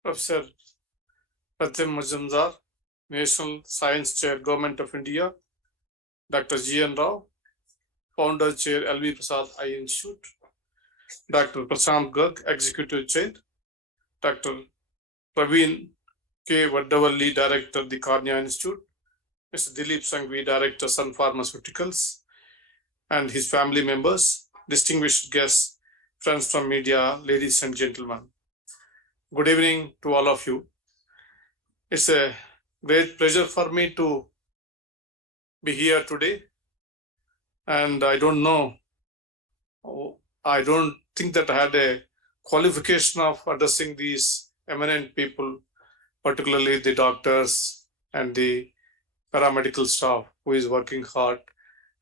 Professor Prasad Majumdar, National Science Chair, Government of India, Dr. G.N. Rao, Founder Chair, LV Prasad Eye Institute, Dr. Prasad Garg, Executive Chair, Dr. Praveen K. Vaddavalli, Director, the Cornea Institute, Mr. Dilip Shanghvi, Director, Sun Pharmaceuticals, and his family members, distinguished guests, friends from media, ladies and gentlemen. Good evening to all of you. It's a great pleasure for me to be here today. And I don't think that I had a qualification of addressing these eminent people, particularly the doctors and the paramedical staff who is working hard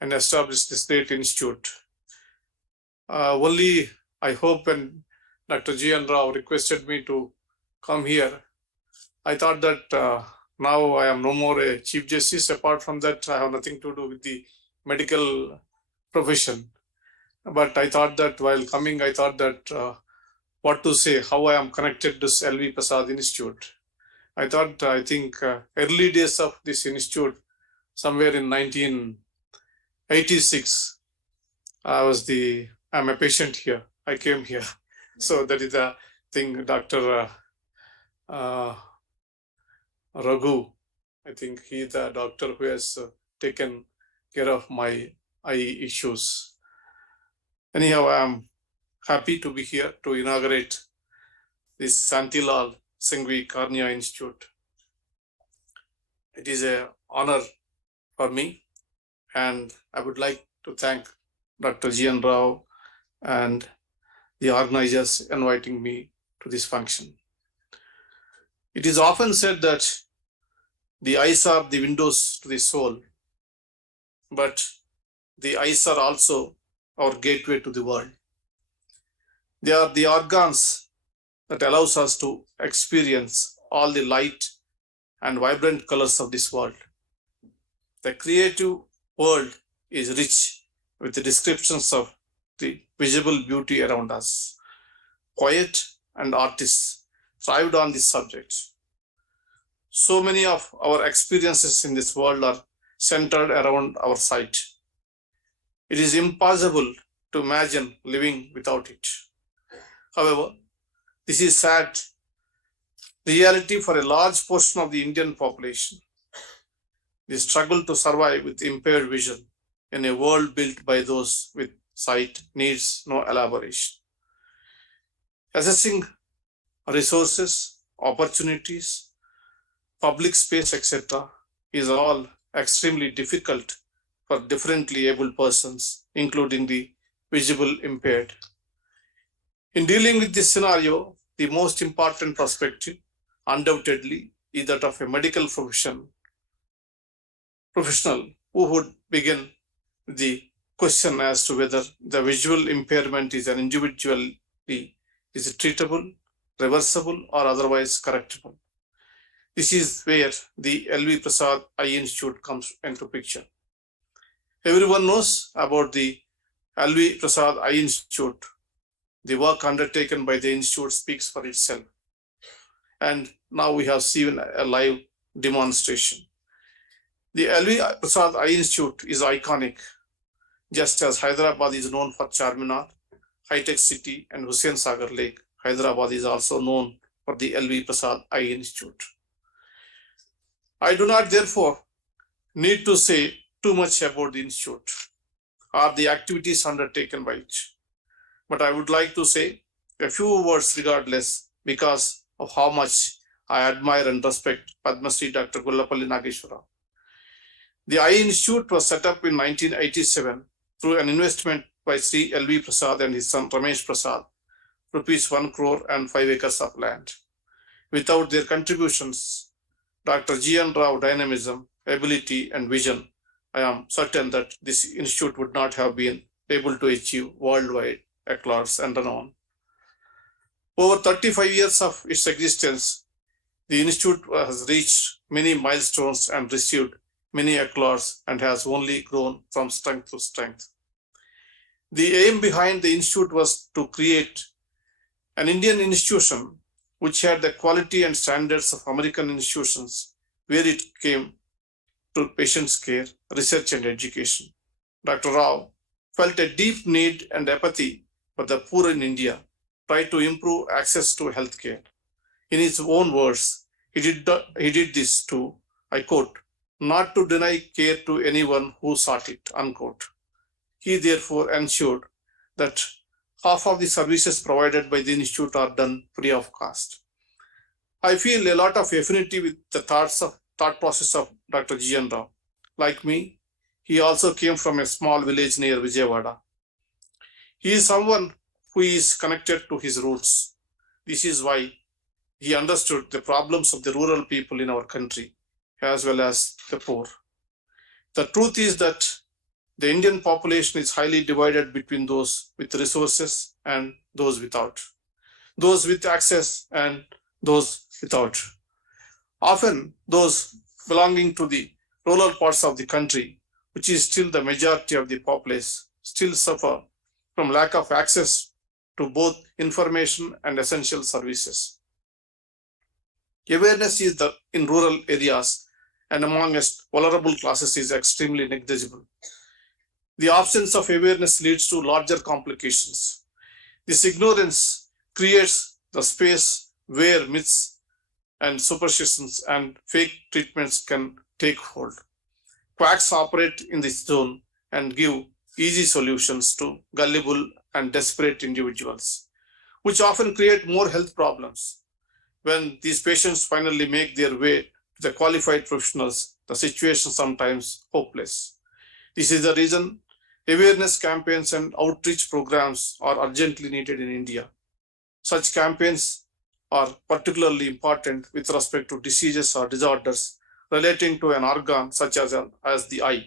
and established this great institute. Only I hope when Dr. G.N. Rao requested me to come here, I thought that now I am no more a Chief Justice. Apart from that, I have nothing to do with the medical profession. But I thought that while coming, I thought that what to say, how I am connected to this LV Prasad Institute. I think early days of this institute, somewhere in 1986, I'm a patient here. I came here. So that is the thing, Dr. Raghu. I think he's the doctor who has taken care of my eye issues. Anyhow, I'm happy to be here to inaugurate this Shantilal Shanghvi Cornea Institute. It is an honor for me, and I would like to thank Dr. G.N. Rao and the organizers inviting me to this function. It is often said that the eyes are the windows to the soul, but the eyes are also our gateway to the world. They are the organs that allows us to experience all the light and vibrant colors of this world. The creative world is rich with the descriptions of the visible beauty around us. Poet and artists thrived on this subject. So many of our experiences in this world are centered around our sight. It is impossible to imagine living without it. However, this is sad reality for a large portion of the Indian population. The struggle to survive with impaired vision in a world built by those with sight needs no elaboration. Assessing resources, opportunities, public space, etc. is all extremely difficult for differently abled persons, including the visible impaired. In dealing with this scenario, the most important perspective, undoubtedly, is that of a medical professional who would begin with the question as to whether the visual impairment is an individually is it treatable, reversible, or otherwise correctable. This is where the LV Prasad Eye Institute comes into picture. Everyone knows about the LV Prasad Eye Institute. The work undertaken by the institute speaks for itself. And now we have seen a live demonstration. The LV Prasad Eye Institute is iconic, just as Hyderabad is known for Charminar, High-Tech City, and Hussain Sagar Lake. Hyderabad is also known for the LV Prasad Eye Institute. I do not, therefore, need to say too much about the institute or the activities undertaken by it. But I would like to say a few words regardless, because of how much I admire and respect Padma Shri Dr. Gullapalli Nageshwara. The Eye Institute was set up in 1987 through an investment by Sri LV Prasad and his son Ramesh Prasad, rupees 1 crore and 5 acres of land. Without their contributions, Dr. G.N. Rao dynamism, ability, and vision, I am certain that this institute would not have been able to achieve worldwide accolades and renown. Over 35 years of its existence, the institute has reached many milestones and received many accolades and has only grown from strength to strength. The aim behind the institute was to create an Indian institution which had the quality and standards of American institutions, where it came to patients' care, research, and education. Dr. Rao felt a deep need and apathy for the poor in India, tried to improve access to healthcare. In his own words, he did this to, I quote, not to deny care to anyone who sought it, unquote. He therefore ensured that half of the services provided by the institute are done free of cost. I feel a lot of affinity with the thought process of Dr. G.N. Rao. Like me, he also came from a small village near Vijayawada. He is someone who is connected to his roots. This is why he understood the problems of the rural people in our country, as well as the poor. The truth is that the Indian population is highly divided between those with resources and those without, those with access and those without. Often, those belonging to the rural parts of the country, which is still the majority of the populace, still suffer from lack of access to both information and essential services. Awareness in rural areas and amongst vulnerable classes is extremely negligible. The absence of awareness leads to larger complications. This ignorance creates the space where myths and superstitions and fake treatments can take hold. Quacks operate in this zone and give easy solutions to gullible and desperate individuals, which often create more health problems. When these patients finally make their way to the qualified professionals, the situation is sometimes hopeless. This is the reason awareness campaigns and outreach programs are urgently needed in India. Such campaigns are particularly important with respect to diseases or disorders relating to an organ such as the eye,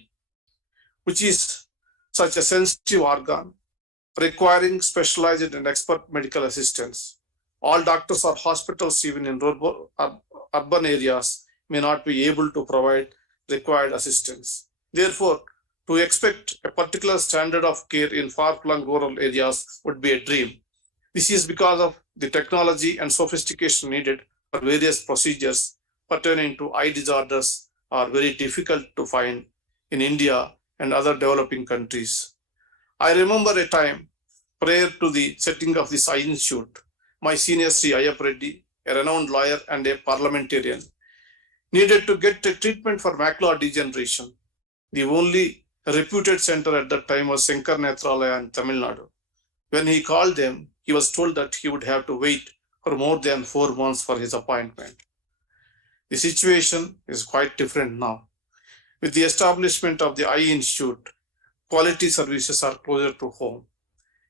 which is such a sensitive organ requiring specialized and expert medical assistance. All doctors or hospitals, even in urban areas, may not be able to provide required assistance. Therefore, to expect a particular standard of care in far-flung rural areas would be a dream. This is because of the technology and sophistication needed for various procedures pertaining to eye disorders are very difficult to find in India and other developing countries. I remember a time prior to the setting of this eye institute, my senior Sri Ayyappa Reddy, a renowned lawyer and a parliamentarian, needed to get a treatment for macular degeneration. The only reputed center at that time was Shankar Nethralaya in Tamil Nadu. When he called them, he was told that he would have to wait for more than 4 months for his appointment. The situation is quite different now. With the establishment of the Eye Institute, quality services are closer to home.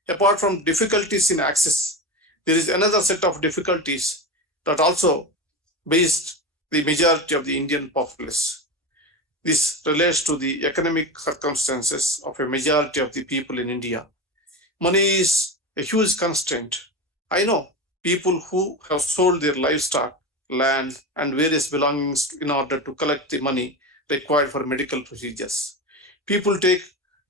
Apart from difficulties in access, there is another set of difficulties that also based the majority of the Indian populace. This relates to the economic circumstances of a majority of the people in India. Money is a huge constraint. I know people who have sold their livestock, land, and various belongings in order to collect the money required for medical procedures. People take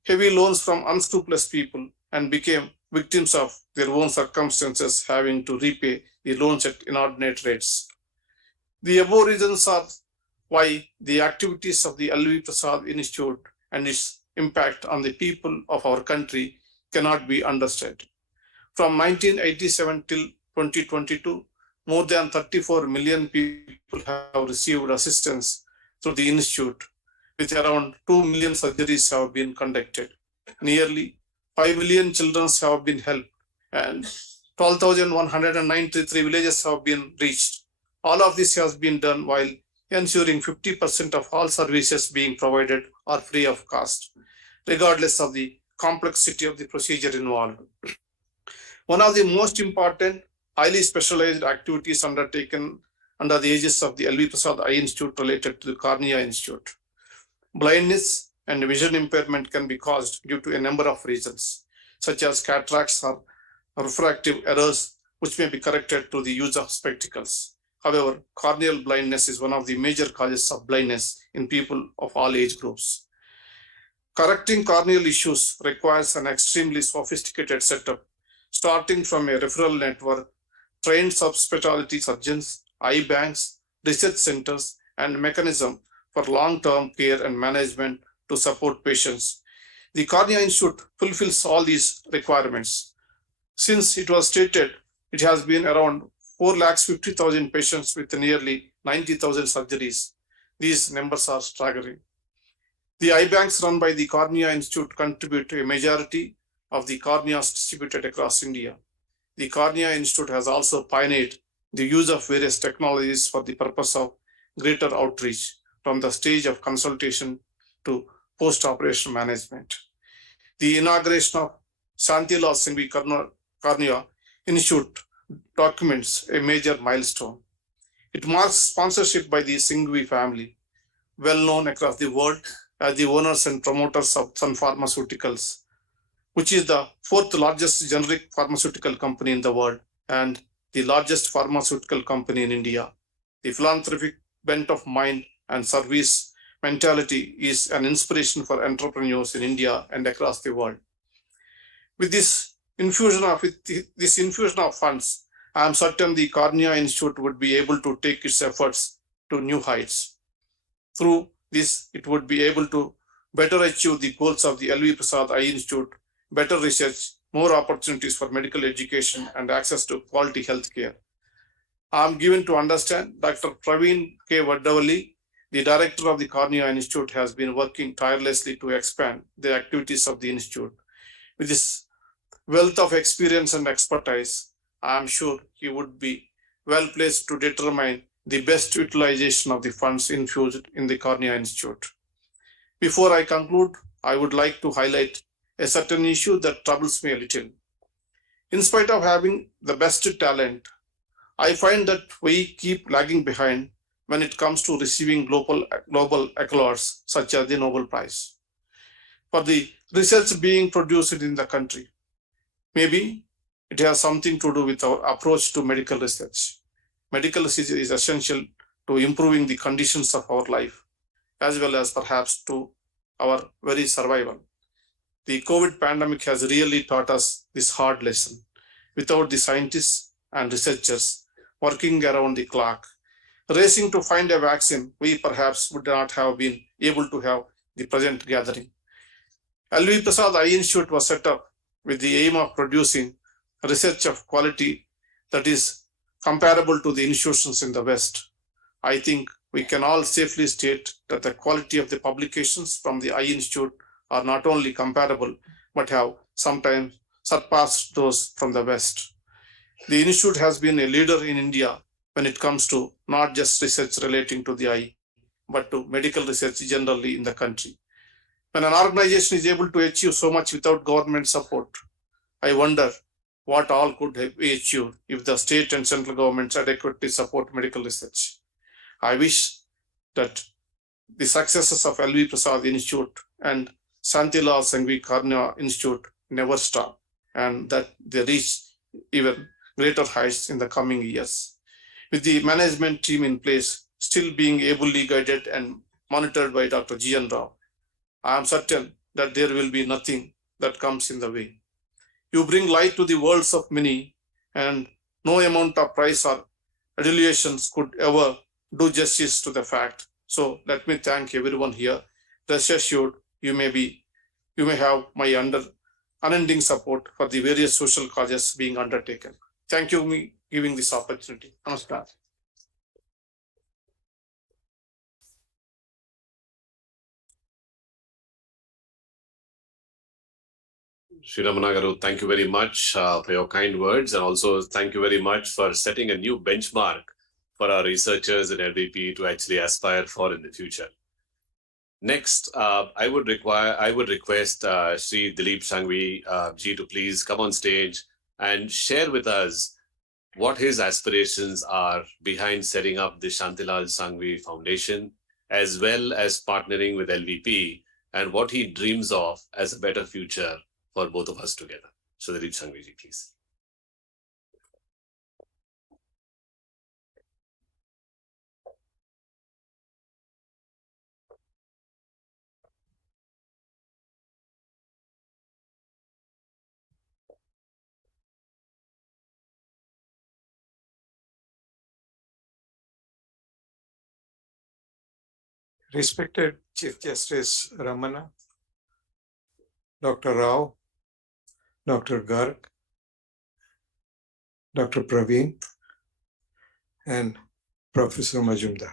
heavy loans from unscrupulous people and became victims of their own circumstances, having to repay the loans at inordinate rates. The above reasons are why the activities of the LV Prasad Institute and its impact on the people of our country cannot be understated. From 1987 till 2022, more than 34 million people have received assistance through the Institute, with around 2 million surgeries have been conducted. Nearly 5 million children have been helped, and 12,193 villages have been reached. All of this has been done while ensuring 50% of all services being provided are free of cost, regardless of the complexity of the procedure involved. One of the most important, highly specialized activities undertaken under the aegis of the LV Prasad Eye Institute related to the Cornea Institute. Blindness and vision impairment can be caused due to a number of reasons, such as cataracts or refractive errors, which may be corrected through the use of spectacles. However, corneal blindness is one of the major causes of blindness in people of all age groups. Correcting corneal issues requires an extremely sophisticated setup, starting from a referral network, trained subspecialty surgeons, eye banks, research centers, and mechanism for long-term care and management to support patients. The Cornea Institute fulfills all these requirements. Since it was stated, it has been around 450,000 patients with nearly 90,000 surgeries. These numbers are staggering. The eye banks run by the Cornea Institute contribute to a majority of the corneas distributed across India. The Cornea Institute has also pioneered the use of various technologies for the purpose of greater outreach from the stage of consultation to post-operation management. The inauguration of Shantilal Shanghvi Cornea Institute documents a major milestone. It marks sponsorship by the Shanghvi family, well known across the world as the owners and promoters of Sun Pharmaceuticals, which is the fourth largest generic pharmaceutical company in the world and the largest pharmaceutical company in India. The philanthropic bent of mind and service mentality is an inspiration for entrepreneurs in India and across the world. With this infusion of funds, I am certain the Cornea Institute would be able to take its efforts to new heights. Through this, it would be able to better achieve the goals of the LV Prasad Eye Institute, better research, more opportunities for medical education, and access to quality health care. I am given to understand Dr. Praveen K. Vadavali, the director of the Cornea Institute, has been working tirelessly to expand the activities of the institute. With this wealth of experience and expertise, I am sure he would be well placed to determine the best utilization of the funds infused in the Cornea Institute. Before I conclude, I would like to highlight a certain issue that troubles me a little. In spite of having the best talent, I find that we keep lagging behind when it comes to receiving global accolades such as the Nobel Prize for the research being produced in the country. Maybe it has something to do with our approach to medical research. Medical research is essential to improving the conditions of our life, as well as perhaps to our very survival. The COVID pandemic has really taught us this hard lesson. Without the scientists and researchers working around the clock, racing to find a vaccine, we perhaps would not have been able to have the present gathering. LV Prasad Eye Institute was set up with the aim of producing research of quality that is comparable to the institutions in the West. I think we can all safely state that the quality of the publications from the Eye Institute are not only comparable, but have sometimes surpassed those from the West. The Institute has been a leader in India when it comes to not just research relating to the eye, but to medical research generally in the country. When an organization is able to achieve so much without government support, I wonder what all could be achieved if the state and central governments adequately support medical research. I wish that the successes of LV Prasad Institute and Shantilal Shanghvi Cornea Institute never stop, and that they reach even greater heights in the coming years. With the management team in place, still being ably guided and monitored by Dr. G.N. Rao, I am certain that there will be nothing that comes in the way. You bring light to the worlds of many, and no amount of price or adulations could ever do justice to the fact. So let me thank everyone here. Rest assured, you may have my unending support for the various social causes being undertaken. Thank you for giving this opportunity. Namaskar. Sri Ramana Garu, thank you very much for your kind words, and also thank you very much for setting a new benchmark for our researchers in LVP to actually aspire for in the future. Next, I would request Sri Dilip Shanghvi ji to please come on stage and share with us what his aspirations are behind setting up the Shantilal Shanghvi Foundation, as well as partnering with LVP, and what he dreams of as a better future for both of us together. So Dilip Shanghvi ji, please. Respected Chief Justice Ramana, Dr. Rao, Dr. Garg, Dr. Praveen, and Professor Majumdar,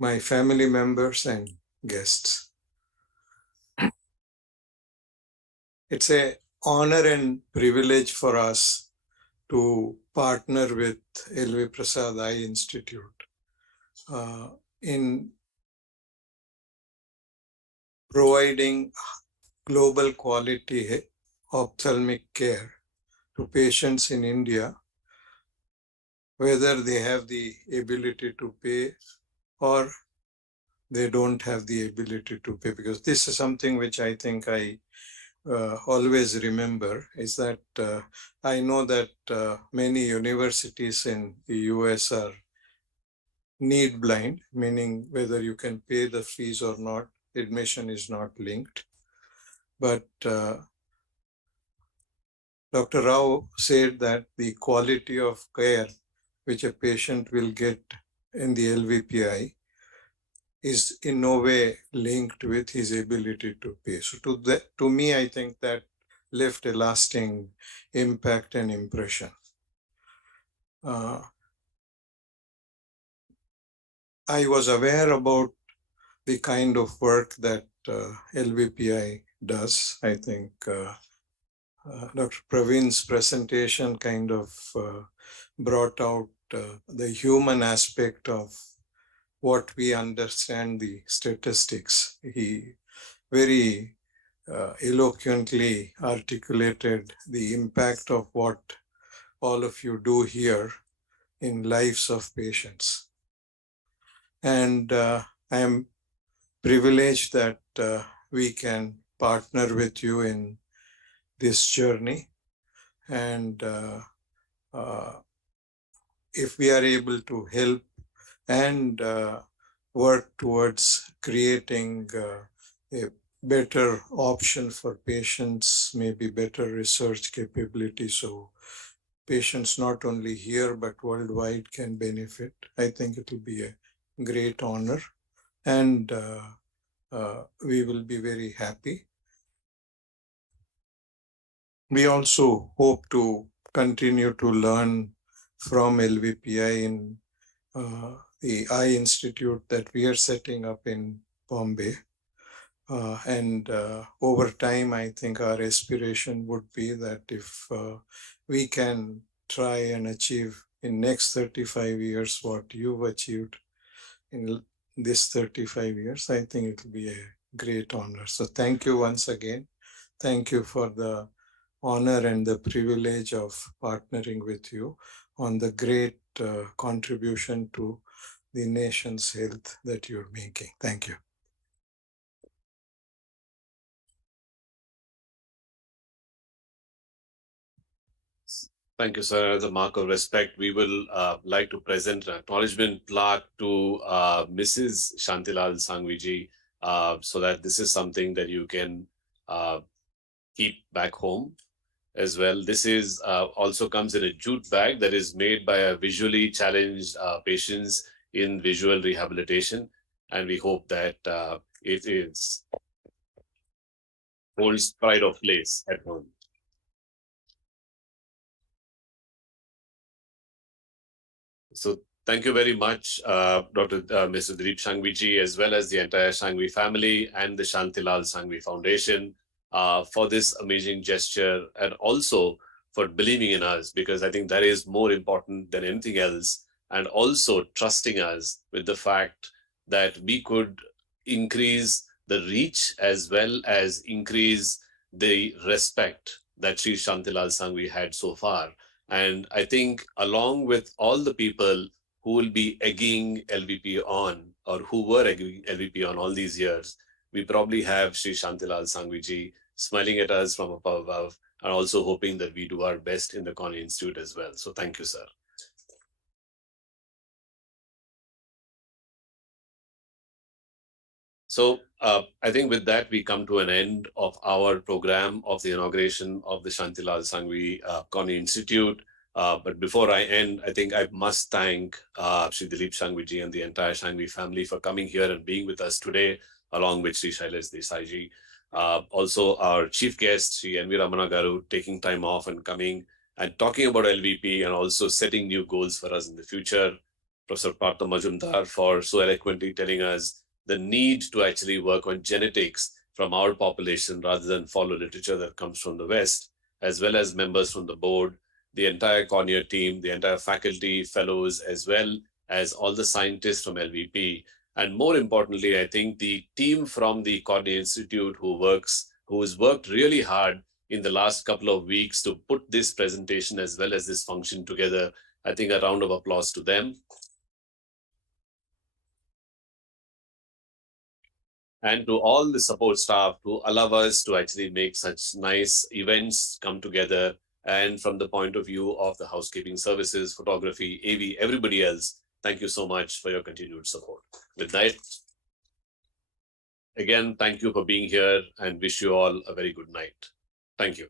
my family members and guests. It's an honor and privilege for us to partner with LV Prasad Eye Institute in providing global quality ophthalmic care to patients in India, whether they have the ability to pay or they don't have the ability to pay. Because this is something which I think I always remember, is that I know that many universities in the US are need blind, meaning whether you can pay the fees or not, admission is not linked. But Dr. Rao said that the quality of care which a patient will get in the LVPI is in no way linked with his ability to pay. So to me, I think that left a lasting impact and impression. I was aware about the kind of work that LVPI does. I think Dr. Praveen's presentation kind of brought out the human aspect of what we understand the statistics. He very eloquently articulated the impact of what all of you do here in lives of patients. And I am privileged that we can partner with you in this journey. And if we are able to help and work towards creating a better option for patients, maybe better research capability, so patients not only here but worldwide can benefit, I think it will be a great honor, and we will be very happy. We also hope to continue to learn from LVPI in the Eye Institute that we are setting up in Bombay. And over time, I think our aspiration would be that if we can try and achieve in next 35 years what you've achieved in this 35 years, I think it will be a great honor. So thank you once again. Thank you for the honor and the privilege of partnering with you on the great contribution to the nation's health that you're making. Thank you. Thank you, sir. As a mark of respect, we will like to present an acknowledgement plaque to Mrs. Shantilal Shanghvi, so that this is something that you can keep back home as well. This is also comes in a jute bag that is made by a visually challenged patients in visual rehabilitation, and we hope that it is holds pride of place at home. So thank you very much, Mr. Dilip Shanghvi, as well as the entire Shanghvi family and the Shantilal Shanghvi Foundation for this amazing gesture, and also for believing in us, because I think that is more important than anything else, and also trusting us with the fact that we could increase the reach as well as increase the respect that Sri Shantilal Shanghvi had so far. And I think along with all the people who will be egging LVP on, or who were egging LVP on all these years, we probably have Sri Shantilal Shanghvi smiling at us from above, and also hoping that we do our best in the Cornea Institute as well. So thank you, sir. So I think with that, we come to an end of our program of the inauguration of the Shantilal Shanghvi Cornea Institute. But before I end, I think I must thank Sri Dilip Shanghvi and the entire Shanghvi family for coming here and being with us today, along with Sri Shailesh Desai. Also our chief guest, Sri N.V. Ramana Garu, taking time off and coming and talking about LVP and also setting new goals for us in the future. Professor Partha Majumdar for so eloquently telling us the need to actually work on genetics from our population rather than follow literature that comes from the West, as well as members from the board, the entire Cornea team, the entire faculty, fellows, as well as all the scientists from LVP. And more importantly, I think the team from the Cornea Institute who has worked really hard in the last couple of weeks to put this presentation as well as this function together. I think a round of applause to them. And to all the support staff who allow us to actually make such nice events come together. And from the point of view of the housekeeping services, photography, AV, everybody else, thank you so much for your continued support. With that, again, thank you for being here and wish you all a very good night. Thank you.